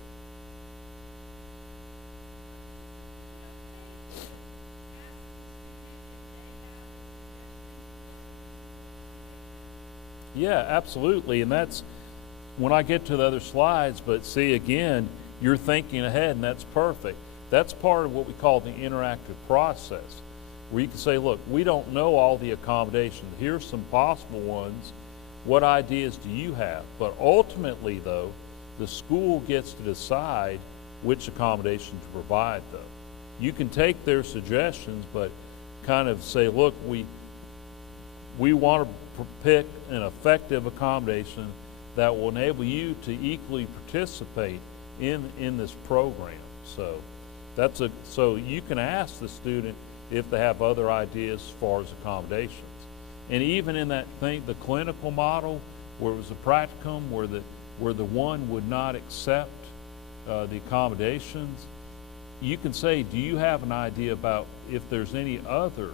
Yeah, absolutely, and that's when I get to the other slides, but see, again, you're thinking ahead, and that's perfect. That's part of what we call the interactive process, where you can say, look, we don't know all the accommodations. Here's some possible ones. What ideas do you have? But ultimately, though, the school gets to decide which accommodation to provide, though. You can take their suggestions, but kind of say, look, we want to pick an effective accommodation that will enable you to equally participate in this program. So you can ask the student if they have other ideas as far as accommodations. And even in that thing, the clinical model, where it was a practicum, where the one would not accept the accommodations, you can say, do you have an idea about if there's any other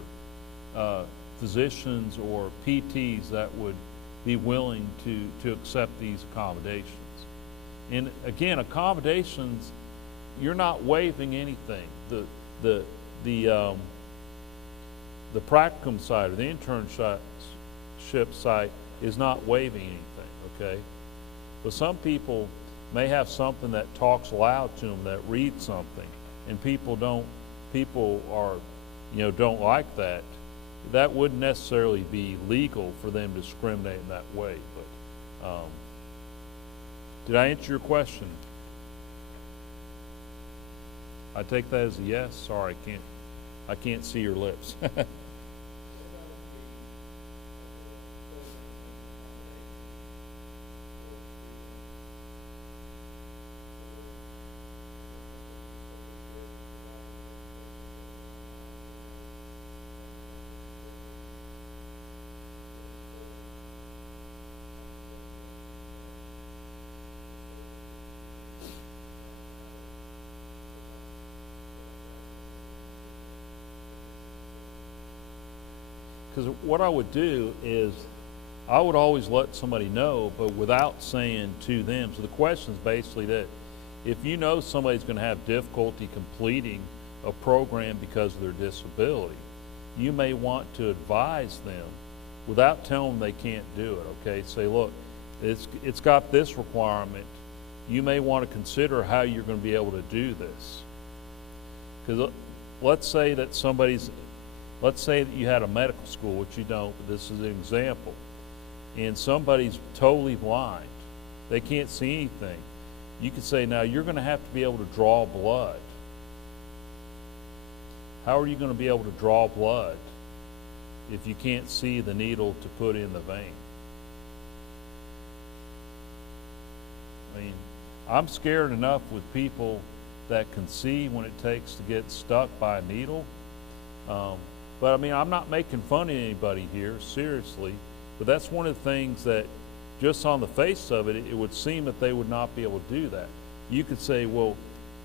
physicians or PTs that would be willing to accept these accommodations? And again, accommodations, you're not waiving anything. The practicum side or the internship side is not waiving anything, okay? But some people may have something that talks loud to them, that reads something, and people don't like that. That wouldn't necessarily be legal for them to discriminate in that way. But did I answer your question? I take that as a yes. Sorry, I can't see your lips. Because what I would do is I would always let somebody know, but without saying to them. So the question is basically that if you know somebody's going to have difficulty completing a program because of their disability, you may want to advise them without telling them they can't do it, okay? Say, look, it's got this requirement. You may want to consider how you're going to be able to do this. Because let's say that you had a medical school, which you don't, but this is an example, and somebody's totally blind. They can't see anything. You could say, now you're going to have to be able to draw blood. How are you going to be able to draw blood if you can't see the needle to put in the vein? I mean, I'm scared enough with people that can see when it takes to get stuck by a needle. But I mean, I'm not making fun of anybody here, seriously, but that's one of the things that just on the face of it, it would seem that they would not be able to do that. You could say, well,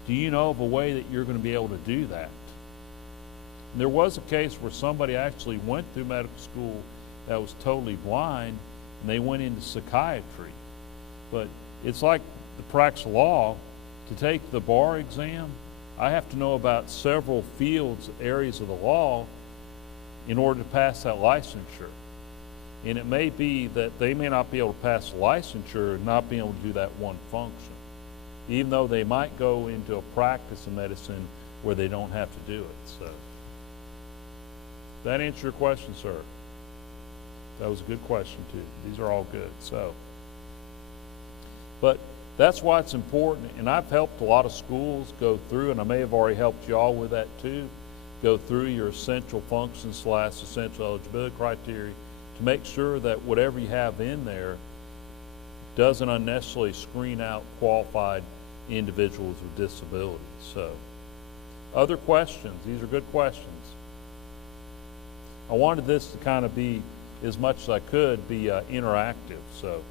do you know of a way that you're going to be able to do that? And there was a case where somebody actually went through medical school that was totally blind, and they went into psychiatry. But it's like the practice of law. To take the bar exam, I have to know about several fields, areas of the law in order to pass that licensure. And it may be that they may not be able to pass licensure and not be able to do that one function, even though they might go into a practice of medicine where they don't have to do it. So, that answer your question, sir? That was a good question too. These are all good. So, but that's why it's important, and I've helped a lot of schools go through, and I may have already helped y'all with that too, go through your essential functions / essential eligibility criteria to make sure that whatever you have in there doesn't unnecessarily screen out qualified individuals with disabilities. So, other questions? These are good questions. I wanted this to kind of be, as much as I could, be interactive. So,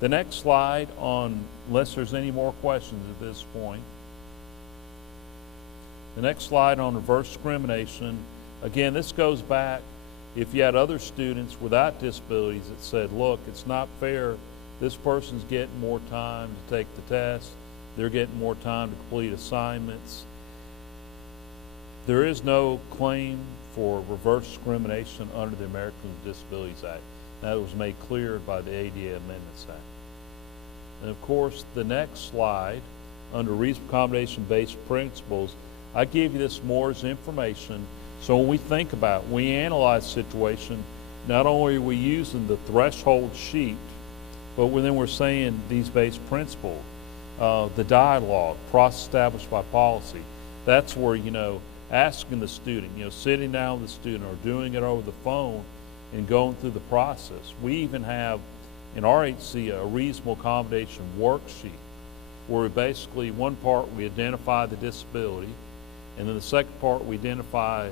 the next slide unless there's any more questions at this point, the next slide on reverse discrimination. Again, this goes back, if you had other students without disabilities that said, look, it's not fair, this person's getting more time to take the test, they're getting more time to complete assignments. There is no claim for reverse discrimination under the Americans with Disabilities Act. That was made clear by the ADA Amendments Act. And of course, the next slide, under reasonable accommodation-based principles, I give you this more as information. So when we think about, we analyze the situation, not only are we using the threshold sheet, but then we're saying these base principles, the dialogue, process established by policy. That's where, asking the student, sitting down with the student or doing it over the phone and going through the process. We even have in RHC a reasonable accommodation worksheet where basically one part we identify the disability, and then the second part we identify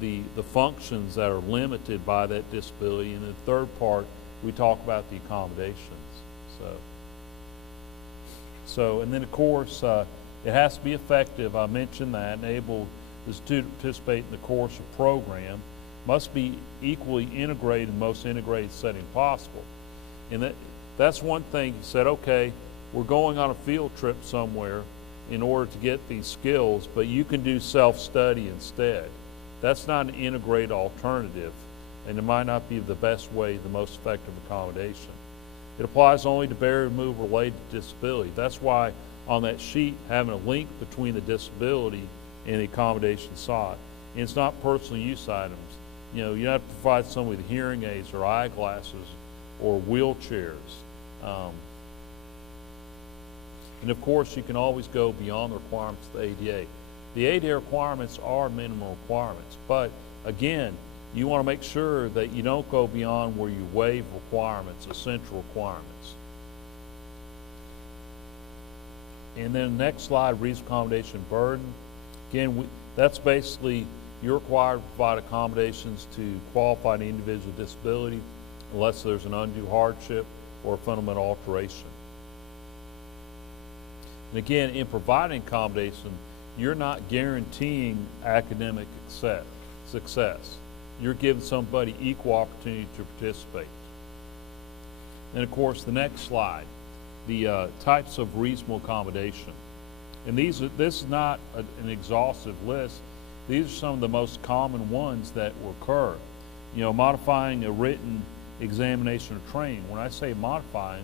the functions that are limited by that disability, and then the third part we talk about the accommodations. So and then of course it has to be effective. I mentioned that. Enable the student to participate in the course or program, must be equally integrated in the most integrated setting possible. And that's one thing. You said, okay, we're going on a field trip somewhere in order to get these skills, but you can do self-study instead. That's not an integrated alternative, and it might not be the best way, the most effective accommodation. It applies only to barrier removal related to disability. That's why on that sheet, having a link between the disability and the accommodation sought. And it's not personal use items. You have to provide someone with hearing aids or eyeglasses or wheelchairs. And of course, you can always go beyond the requirements of the ADA. The ADA requirements are minimum requirements, but again, you want to make sure that you don't go beyond where you waive requirements, essential requirements. And then the next slide, reasonable accommodation burden. Again, that's basically you're required to provide accommodations to qualified individuals with disability unless there's an undue hardship or a fundamental alteration. And again, in providing accommodation, you're not guaranteeing academic success. You're giving somebody equal opportunity to participate. And of course, the next slide, the types of reasonable accommodation. And this is not an exhaustive list. These are some of the most common ones that will occur. Modifying a written examination or training. When I say modifying,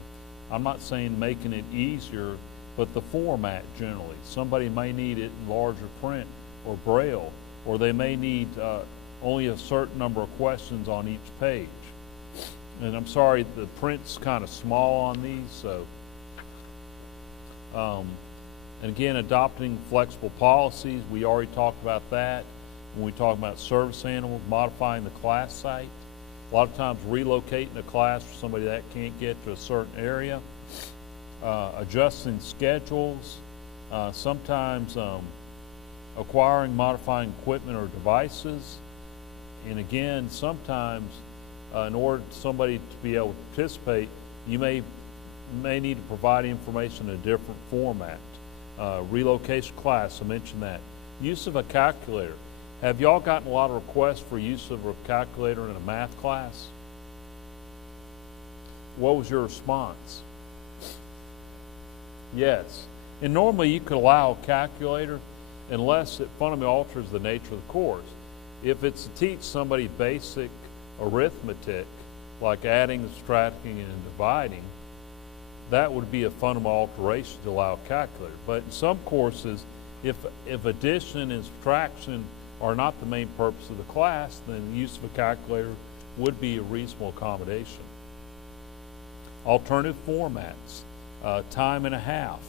I'm not saying making it easier, but the format generally. Somebody may need it in larger print or braille, or they may need only a certain number of questions on each page. And I'm sorry, the print's kind of small on these, so. And again, adopting flexible policies, we already talked about that. When we talk about service animals, modifying the class site. A lot of times relocating a class for somebody that can't get to a certain area. Adjusting schedules. Sometimes acquiring, modifying equipment or devices. And again, sometimes in order for somebody to be able to participate, you may need to provide information in a different format. Relocation class, I mentioned that. Use of a calculator. Have y'all gotten a lot of requests for use of a calculator in a math class? What was your response? Yes. And normally you could allow a calculator unless it fundamentally alters the nature of the course. If it's to teach somebody basic arithmetic, like adding, subtracting, and dividing, that would be a fundamental alteration to allow a calculator. But in some courses, if addition and subtraction are not the main purpose of the class, then the use of a calculator would be a reasonable accommodation. Alternative formats, time and a half.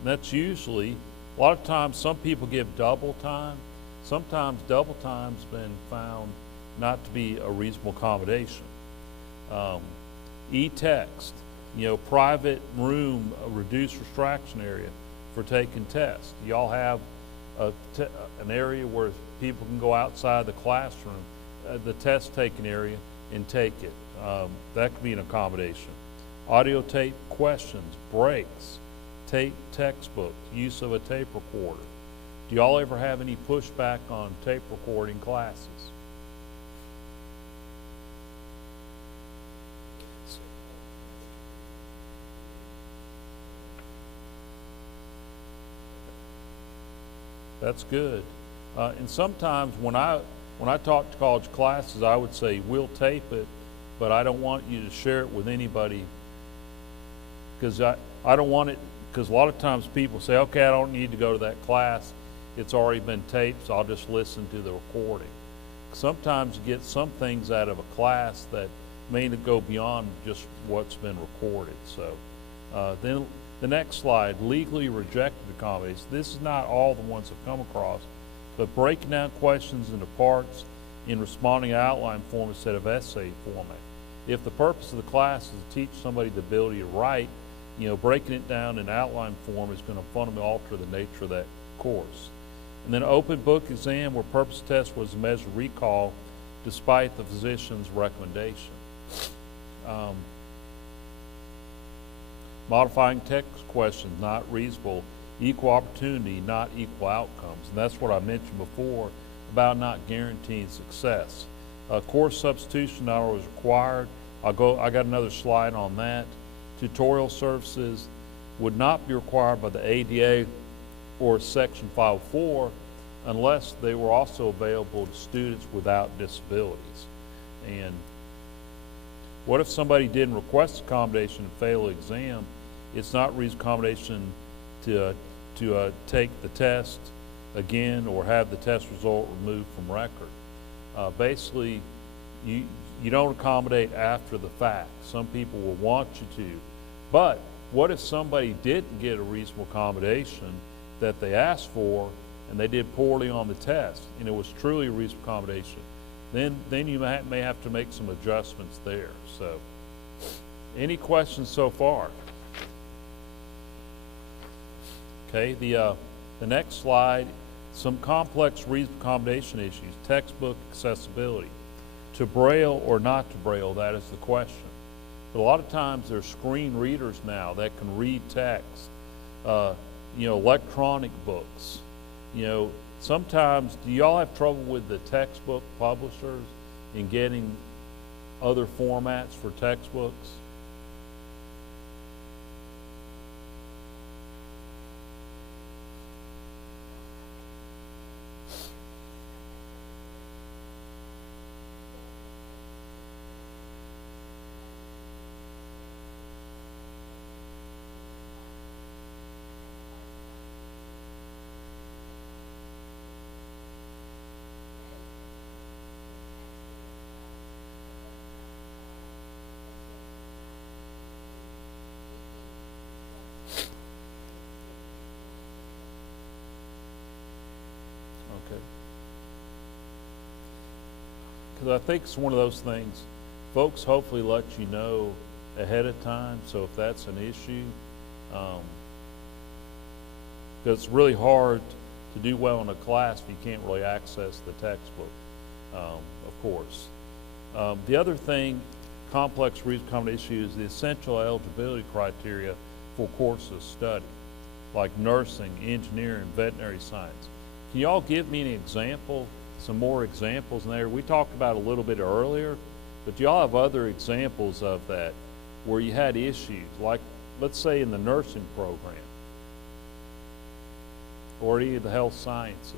And that's usually, a lot of times some people give double time. Sometimes double time's been found not to be a reasonable accommodation. E-text, private room, a reduced distraction area for taking tests. Y'all have an area where people can go outside the classroom, the test taking area, and take it. That could be an accommodation. Audio tape questions, breaks, tape textbooks, use of a tape recorder. Do y'all ever have any pushback on tape recording classes? That's good. And sometimes when I talk to college classes, I would say, we'll tape it, but I don't want you to share it with anybody, because I don't want it, because a lot of times people say, okay, I don't need to go to that class. It's already been taped, so I'll just listen to the recording. Sometimes you get some things out of a class that may go beyond just what's been recorded. So then the next slide, legally rejected accommodations. This is not all the ones I've come across, but breaking down questions into parts in responding to outline form instead of essay format. If the purpose of the class is to teach somebody the ability to write, breaking it down in outline form is going to fundamentally alter the nature of that course. And then an open book exam where purpose test was to measure recall despite the physician's recommendation. Modifying text questions, not reasonable. Equal opportunity, not equal outcomes. And that's what I mentioned before about not guaranteeing success. Course substitution not always required. I got another slide on that. Tutorial services would not be required by the ADA or Section 504 unless they were also available to students without disabilities. And what if somebody didn't request accommodation and fail an exam? It's not reasonable accommodation to take the test again or have the test result removed from record. Basically, you don't accommodate after the fact. Some people will want you to. But what if somebody didn't get a reasonable accommodation that they asked for and they did poorly on the test and it was truly a reasonable accommodation? Then you may have to make some adjustments there. So, any questions so far? Okay, the next slide, some complex reasonable accommodation issues, textbook accessibility. To Braille or not to Braille, that is the question. But a lot of times there's screen readers now that can read text, electronic books. Sometimes, do y'all have trouble with the textbook publishers in getting other formats for textbooks? Okay. Because I think it's one of those things, folks hopefully let you know ahead of time, so if that's an issue, because it's really hard to do well in a class if you can't really access the textbook, of course. The other thing, complex reasonable accommodation issue, is the essential eligibility criteria for courses of study, like nursing, engineering, veterinary science. Can you all give me an example, some more examples in there? We talked about it a little bit earlier, but do y'all have other examples of that where you had issues, like let's say in the nursing program or any of the health sciences?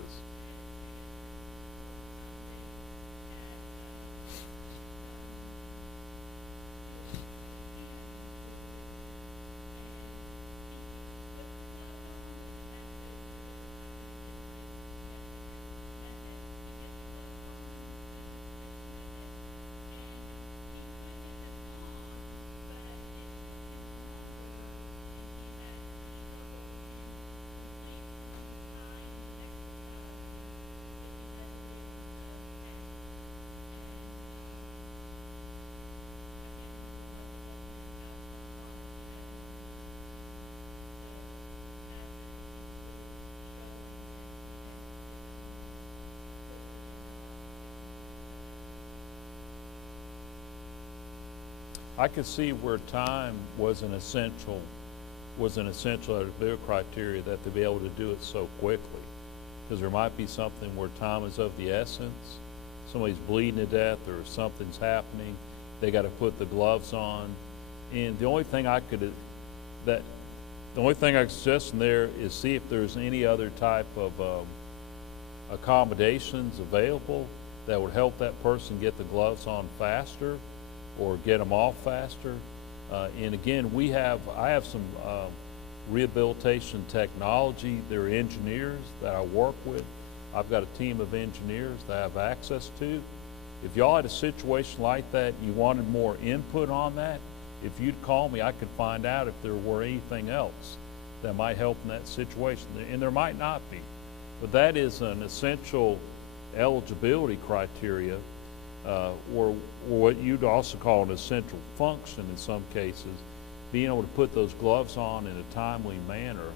I could see where time was an essential or a bigger criteria that to be able to do it so quickly. Because there might be something where time is of the essence. Somebody's bleeding to death or something's happening. They got to put the gloves on. And the only thing I could suggest in there is see if there's any other type of accommodations available that would help that person get the gloves on faster or get them off faster. And again, I have some rehabilitation technology. There are engineers that I work with. I've got a team of engineers that I have access to. If y'all had a situation like that, you wanted more input on that, if you'd call me, I could find out if there were anything else that might help in that situation. And there might not be, but that is an essential eligibility criteria, or what you'd also call an essential function in some cases, being able to put those gloves on in a timely manner.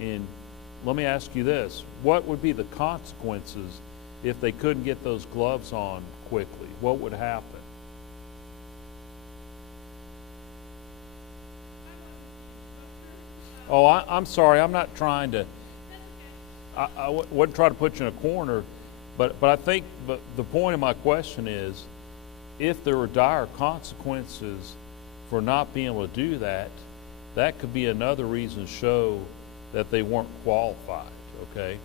And let me ask you this, what would be the consequences if they couldn't get those gloves on quickly? What would happen? Oh, I'm sorry, I'm not trying to, I wouldn't try to put you in a corner, but I think the point of my question is, if there were dire consequences for not being able to do that, that could be another reason to show that they weren't qualified, okay?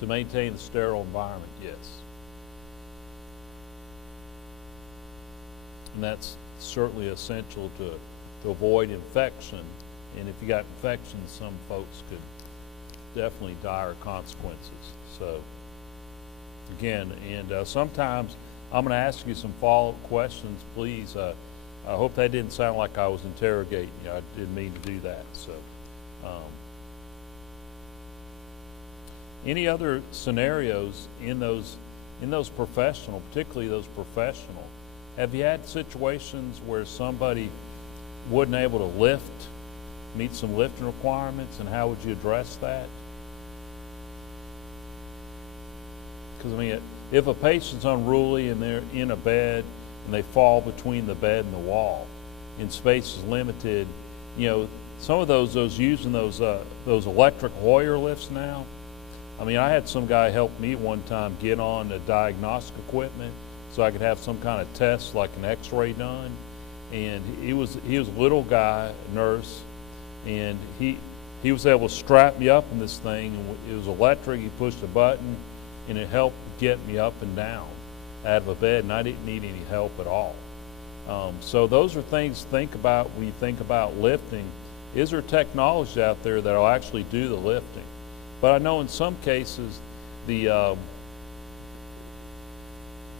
To maintain the sterile environment, yes. And that's certainly essential to avoid infection. And if you got infection, some folks could definitely dire consequences. So again, and sometimes I'm going to ask you some follow-up questions, please. I hope that didn't sound like I was interrogating you. I didn't mean to do that. So any other scenarios in those professional, particularly those professional? Have you had situations where somebody wasn't able to meet some lifting requirements, and how would you address that? Because I mean, if a patient's unruly and they're in a bed and they fall between the bed and the wall, and space is limited, you know, some of those using those electric Hoyer lifts now. I mean, I had some guy help me one time get on the diagnostic equipment so I could have some kind of test like an x-ray done. And he was a little guy, a nurse, and he was able to strap me up in this thing, and it was electric. He pushed a button and it helped get me up and down out of a bed, and I didn't need any help at all. So those are things to think about when you think about lifting. Is there technology out there that will actually do the lifting? But I know in some cases the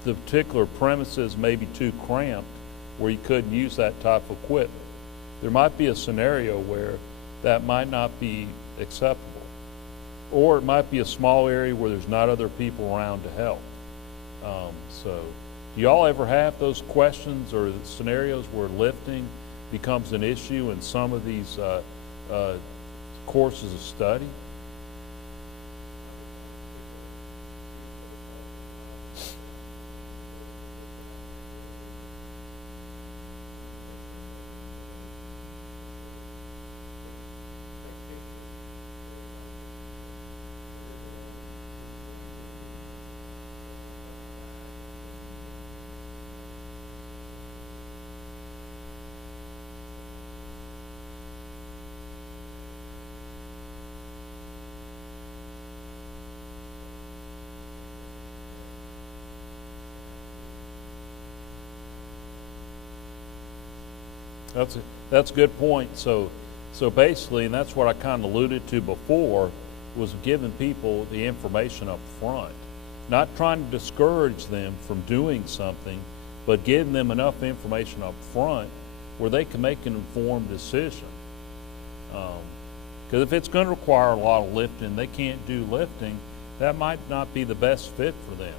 particular premises may be too cramped where you couldn't use that type of equipment. There might be a scenario where that might not be acceptable. Or it might be a small area where there's not other people around to help. So do y'all ever have those questions or scenarios where lifting becomes an issue in some of these courses of study? That's a good point. So basically, and that's what I kind of alluded to before, was giving people the information up front. Not trying to discourage them from doing something, but giving them enough information up front where they can make an informed decision. Because if it's going to require a lot of lifting, they can't do lifting, that might not be the best fit for them.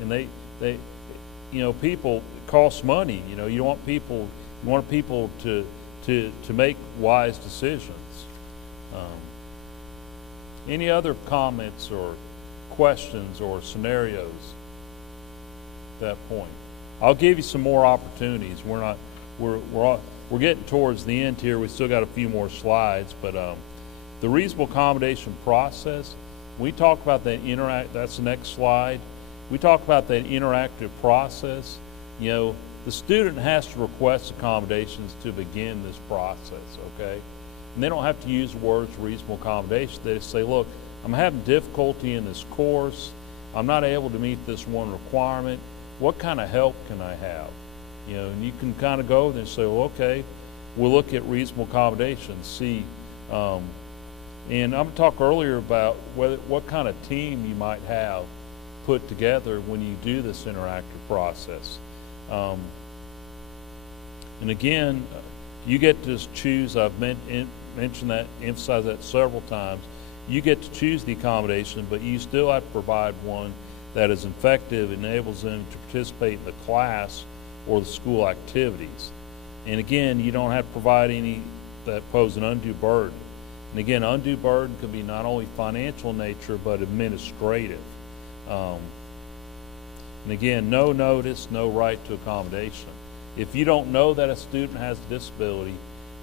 And they you know, people, it costs money. You know, you want people to to make wise decisions. Any other comments or questions or scenarios at that point? I'll give you some more opportunities. We're getting towards the end here. We still got a few more slides, but the reasonable accommodation process, we talk about that that's the next slide. We talk about that interactive process. You know, the student has to request accommodations to begin this process, okay? And they don't have to use the words reasonable accommodation. They just say, look, I'm having difficulty in this course. I'm not able to meet this one requirement. What kind of help can I have? You know, and you can kind of go there and say, well, okay, we'll look at reasonable accommodations, see, and I'm going to talk earlier about what kind of team you might have put together when you do this interactive process. And again, you get to choose. I've mentioned that, emphasized that several times. You get to choose the accommodation, but you still have to provide one that is effective, enables them to participate in the class or the school activities. And again, you don't have to provide any that pose an undue burden. And again, undue burden can be not only financial in nature, but administrative. And again, no notice, no right to accommodation. If you don't know that a student has a disability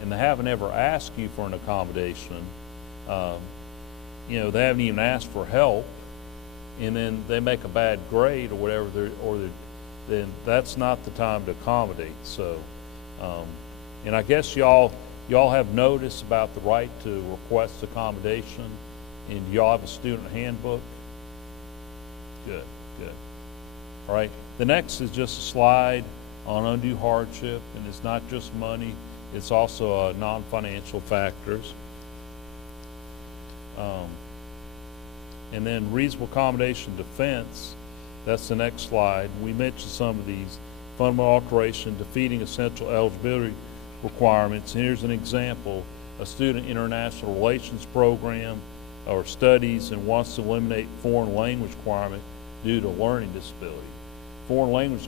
and they haven't ever asked you for an accommodation, you know, they haven't even asked for help, and then they make a bad grade or whatever, then that's not the time to accommodate. So, and I guess y'all have notice about the right to request accommodation, and y'all have a student handbook. Good. All right. The next is just a slide on undue hardship, and it's not just money; it's also non-financial factors. And then reasonable accommodation defense. That's the next slide. We mentioned some of these: fundamental alteration, defeating essential eligibility requirements. And here's an example: a student international relations program or studies and wants to eliminate foreign language requirement due to learning disability. Foreign language is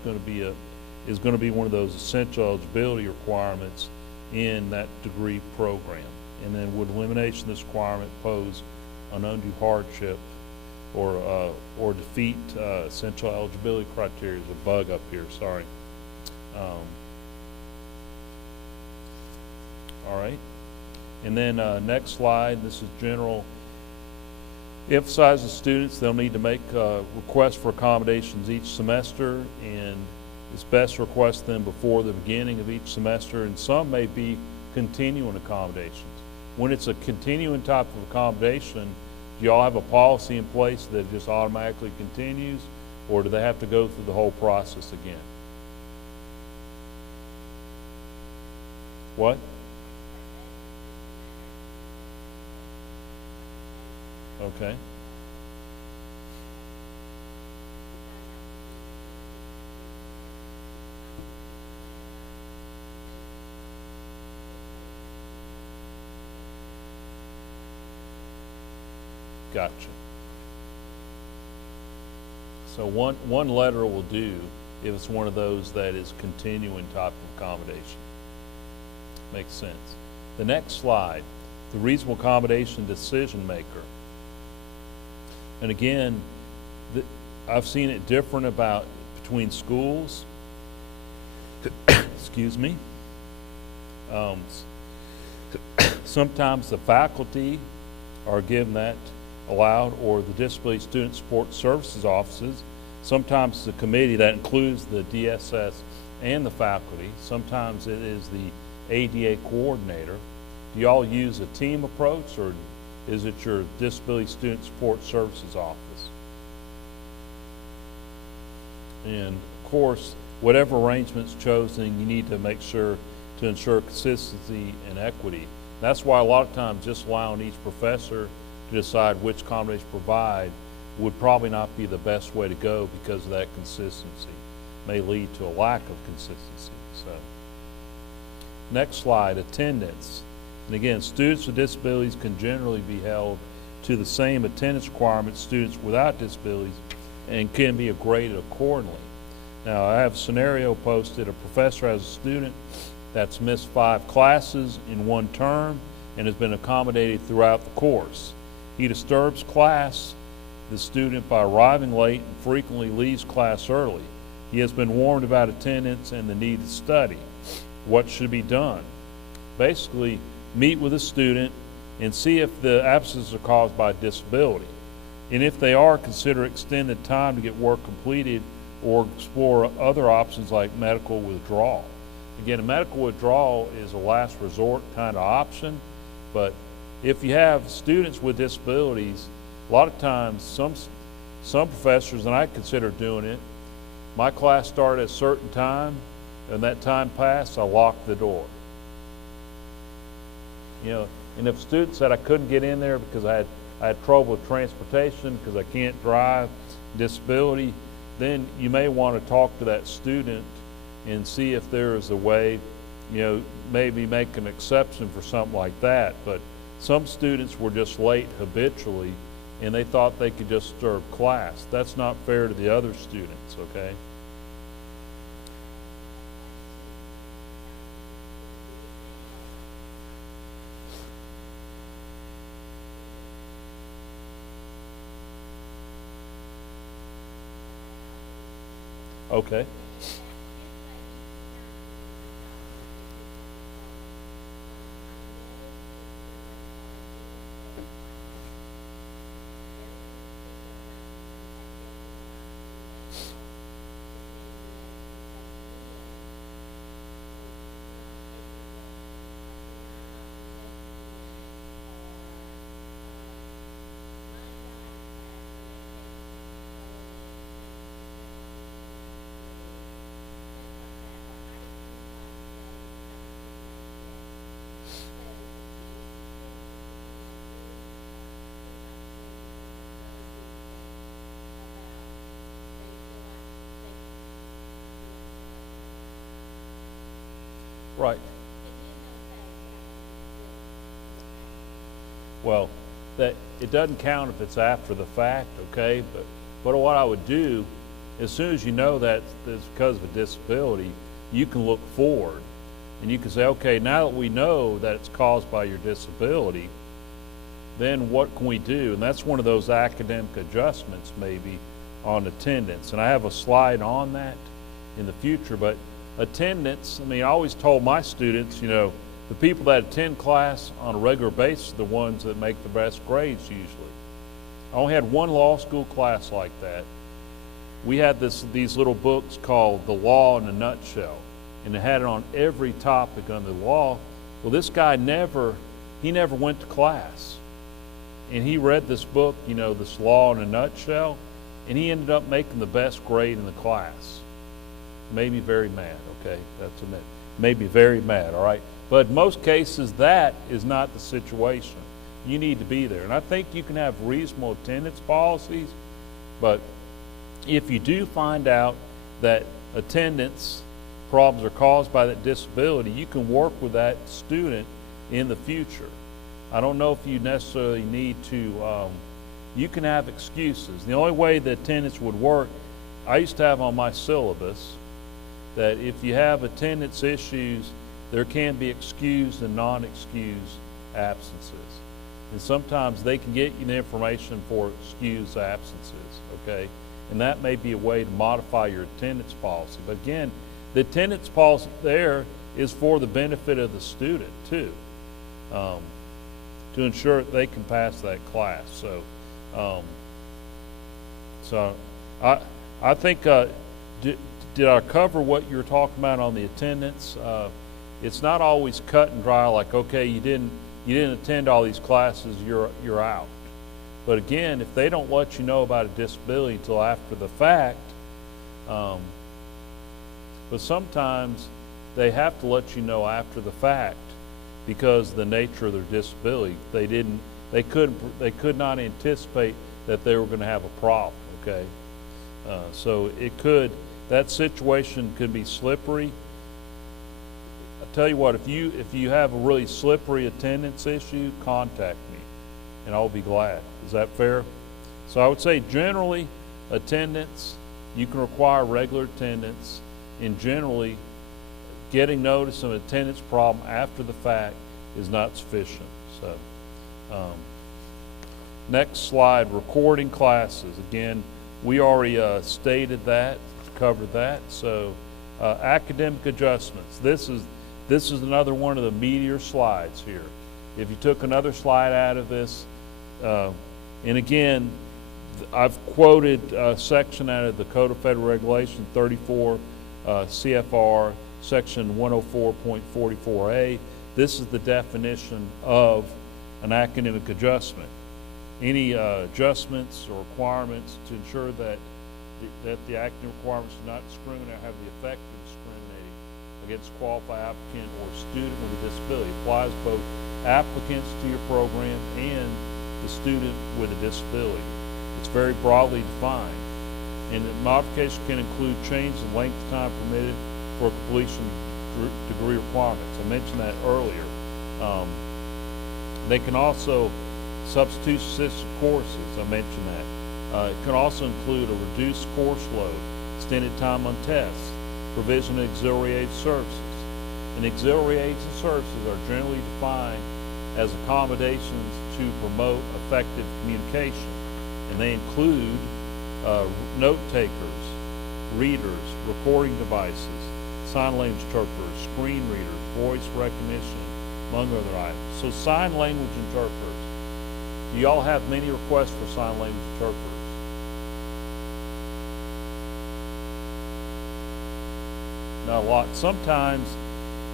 going to be one of those essential eligibility requirements in that degree program. And then would elimination of this requirement pose an undue hardship or defeat essential eligibility criteria? There's a bug up here, sorry. All right. And then next slide, this is general. Emphasizes students they'll need to make requests for accommodations each semester, and it's best to request them before the beginning of each semester, and some may be continuing accommodations. When it's a continuing type of accommodation, do y'all have a policy in place that just automatically continues, or do they have to go through the whole process again? What? Okay. Gotcha. So one letter will do if it's one of those that is continuing type of accommodation. Makes sense. The next slide, the reasonable accommodation decision maker. And again, I've seen it different between schools. Excuse me. Sometimes the faculty are given that allowed, or the Disability Student Support Services offices. Sometimes the committee that includes the DSS and the faculty. Sometimes it is the ADA coordinator. Do y'all use a team approach, or is it your Disability Student Support Services office? And of course, whatever arrangement's chosen, you need to make sure to ensure consistency and equity. That's why a lot of times just allowing each professor to decide which accommodation to provide would probably not be the best way to go, because of that consistency. May lead to a lack of consistency. So, next slide, attendance. And again, students with disabilities can generally be held to the same attendance requirements students without disabilities, and can be graded accordingly. Now, I have a scenario posted. A professor has a student that's missed 5 classes in one term and has been accommodated throughout the course. He disturbs the student by arriving late and frequently leaves class early. He has been warned about attendance and the need to study. What should be done? Basically, meet with a student and see if the absences are caused by disability. And if they are, consider extended time to get work completed or explore other options like medical withdrawal. Again, a medical withdrawal is a last resort kind of option, but if you have students with disabilities, a lot of times some professors, and I consider doing it, my class started at a certain time, and that time passed, I locked the door. And if a student said I couldn't get in there because I had trouble with transportation, because I can't drive, disability, then you may want to talk to that student and see if there is a way, maybe make an exception for something like that. But some students were just late habitually, and they thought they could just disturb class. That's not fair to the other students, okay? Okay. Right. Well, that it doesn't count if it's after the fact, okay? But what I would do, as soon as you know that it's because of a disability, you can look forward and you can say, okay, now that we know that it's caused by your disability, then what can we do? And that's one of those academic adjustments maybe on attendance. And I have a slide on that in the future, but attendance, I always told my students, the people that attend class on a regular basis are the ones that make the best grades usually. I only had one law school class like that. We had these little books called The Law in a Nutshell, and it had it on every topic under the law. Well, this guy never went to class. And he read this book, this Law in a Nutshell, and he ended up making the best grade in the class. Made me very mad, okay? That's a minute. Made me very mad, all right? But in most cases, that is not the situation. You need to be there. And I think you can have reasonable attendance policies, but if you do find out that attendance problems are caused by that disability, you can work with that student in the future. I don't know if you necessarily need to, you can have excuses. The only way the attendance would work, I used to have on my syllabus that if you have attendance issues, there can be excused and non-excused absences. And sometimes they can get you the information for excused absences, okay? And that may be a way to modify your attendance policy. But again, the attendance policy there is for the benefit of the student too, to ensure that they can pass that class. So I think, did I cover what you're talking about on the attendance? It's not always cut and dry like, okay, you didn't attend all these classes, you're out. But again, if they don't let you know about a disability until after the fact, but sometimes they have to let you know after the fact because of the nature of their disability. They could not anticipate that they were going to have a problem, okay? So that situation could be slippery. I tell you what, if you have a really slippery attendance issue, contact me and I'll be glad. Is that fair? So I would say generally attendance, you can require regular attendance, and generally getting notice of an attendance problem after the fact is not sufficient. So, next slide, recording classes. Again, we already stated that, covered that. So, academic adjustments. This is another one of the meatier slides here. If you took another slide out of this, and again, I've quoted a section out of the Code of Federal Regulation 34 CFR section 104.44a. This is the definition of an academic adjustment. Any adjustments or requirements to ensure that the academic requirements do not discriminate or have the effect of discriminating against a qualified applicant or student with a disability. It applies both applicants to your program and the student with a disability. It's very broadly defined, and the modification can include change in length of time permitted for completion degree requirements. I mentioned that earlier. They can also substitute assisted courses. I mentioned that. It can also include a reduced course load, extended time on tests, provision of auxiliary aid services. And auxiliary aids and services are generally defined as accommodations to promote effective communication. And they include note takers, readers, recording devices, sign language interpreters, screen readers, voice recognition, among other items. So sign language interpreters. Do y'all have many requests for sign language interpreters? Not a lot. Sometimes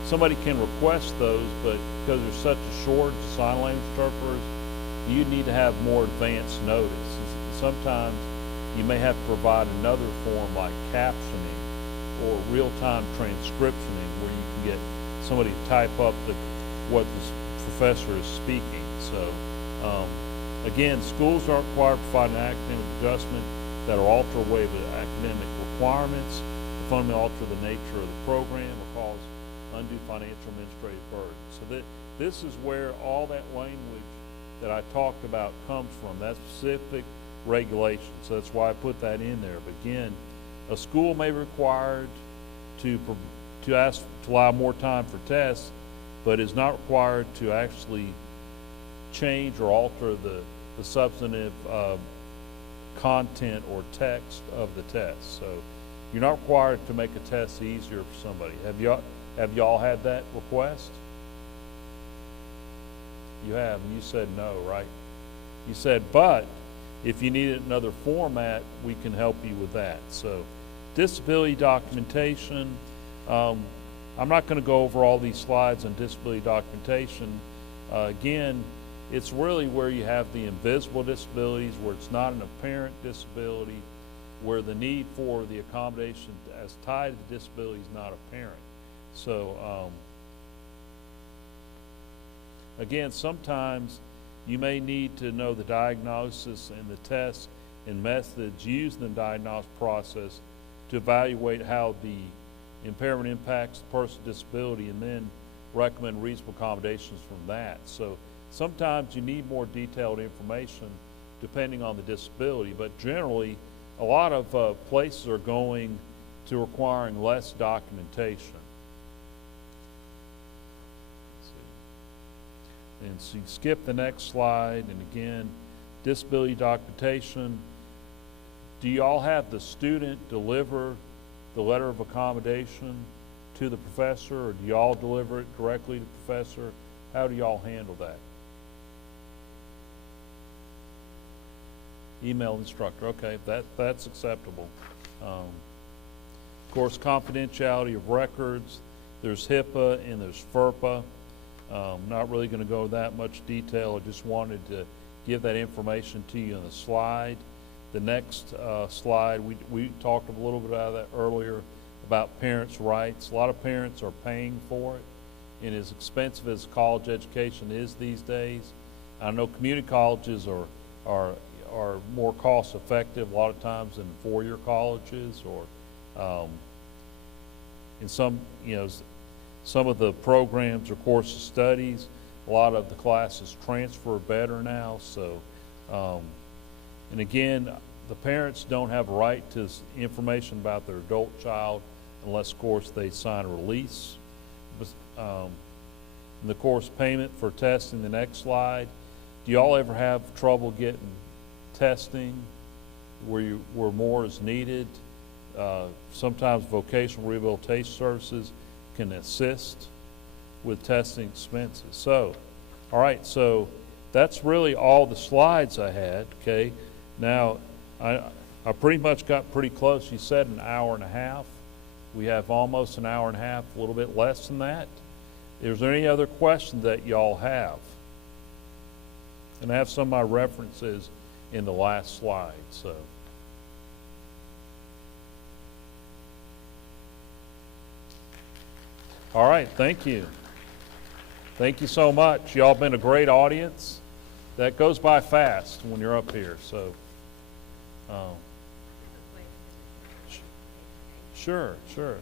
somebody can request those, but because there's such a shortage of sign language interpreters, you need to have more advanced notice. Sometimes you may have to provide another form like captioning or real-time transcriptioning, where you can get somebody to type up what the professor is speaking. So again, schools aren't required to provide an academic adjustment that will alter or waive the academic requirements, fundamentally alter the nature of the program, or cause undue financial administrative burden. So this is where all that language that I talked about comes from. That specific regulation. So that's why I put that in there. But again, a school may be required to ask to allow more time for tests, but is not required to actually change or alter the substantive content or text of the test. So you're not required to make a test easier for somebody. Have y'all had that request? You have, and you said no, right? You said, but if you need another format, we can help you with that. So disability documentation, I'm not going to go over all these slides on disability documentation. Again, it's really where you have the invisible disabilities, where it's not an apparent disability, where the need for the accommodation as tied to the disability is not apparent. So again, sometimes you may need to know the diagnosis and the tests and methods used in the diagnostic process to evaluate how the impairment impacts the person's disability, and then recommend reasonable accommodations from that. So sometimes you need more detailed information depending on the disability, but generally a lot of places are going to requiring less documentation. And so you skip the next slide, and again, disability documentation. Do you all have the student deliver the letter of accommodation to the professor, or do you all deliver it directly to the professor? How do y'all handle that? Email instructor, okay, that's acceptable. Of course, confidentiality of records, there's HIPAA and there's FERPA. Not really going to go that much detail. I just wanted to give that information to you on the slide. The next slide, we talked a little bit about that earlier, about parents' rights. A lot of parents are paying for it, and as expensive as college education is these days, I know community colleges are more cost effective a lot of times than four-year colleges, or in some, some of the programs or course of studies, a lot of the classes transfer better now. So, and again, the parents don't have a right to information about their adult child unless, of course, they sign a release. and of course, payment for testing, the next slide. Do y'all ever have trouble getting testing where more is needed? Sometimes vocational rehabilitation services can assist with testing expenses. So, all right, so that's really all the slides I had, okay? Now, I pretty much got pretty close. You said an hour and a half. We have almost an hour and a half, a little bit less than that. Is there any other questions that y'all have? And I have some of my references in the last slide, so. All right, thank you. Thank you so much. Y'all been a great audience. That goes by fast when you're up here, so. Sure, sure.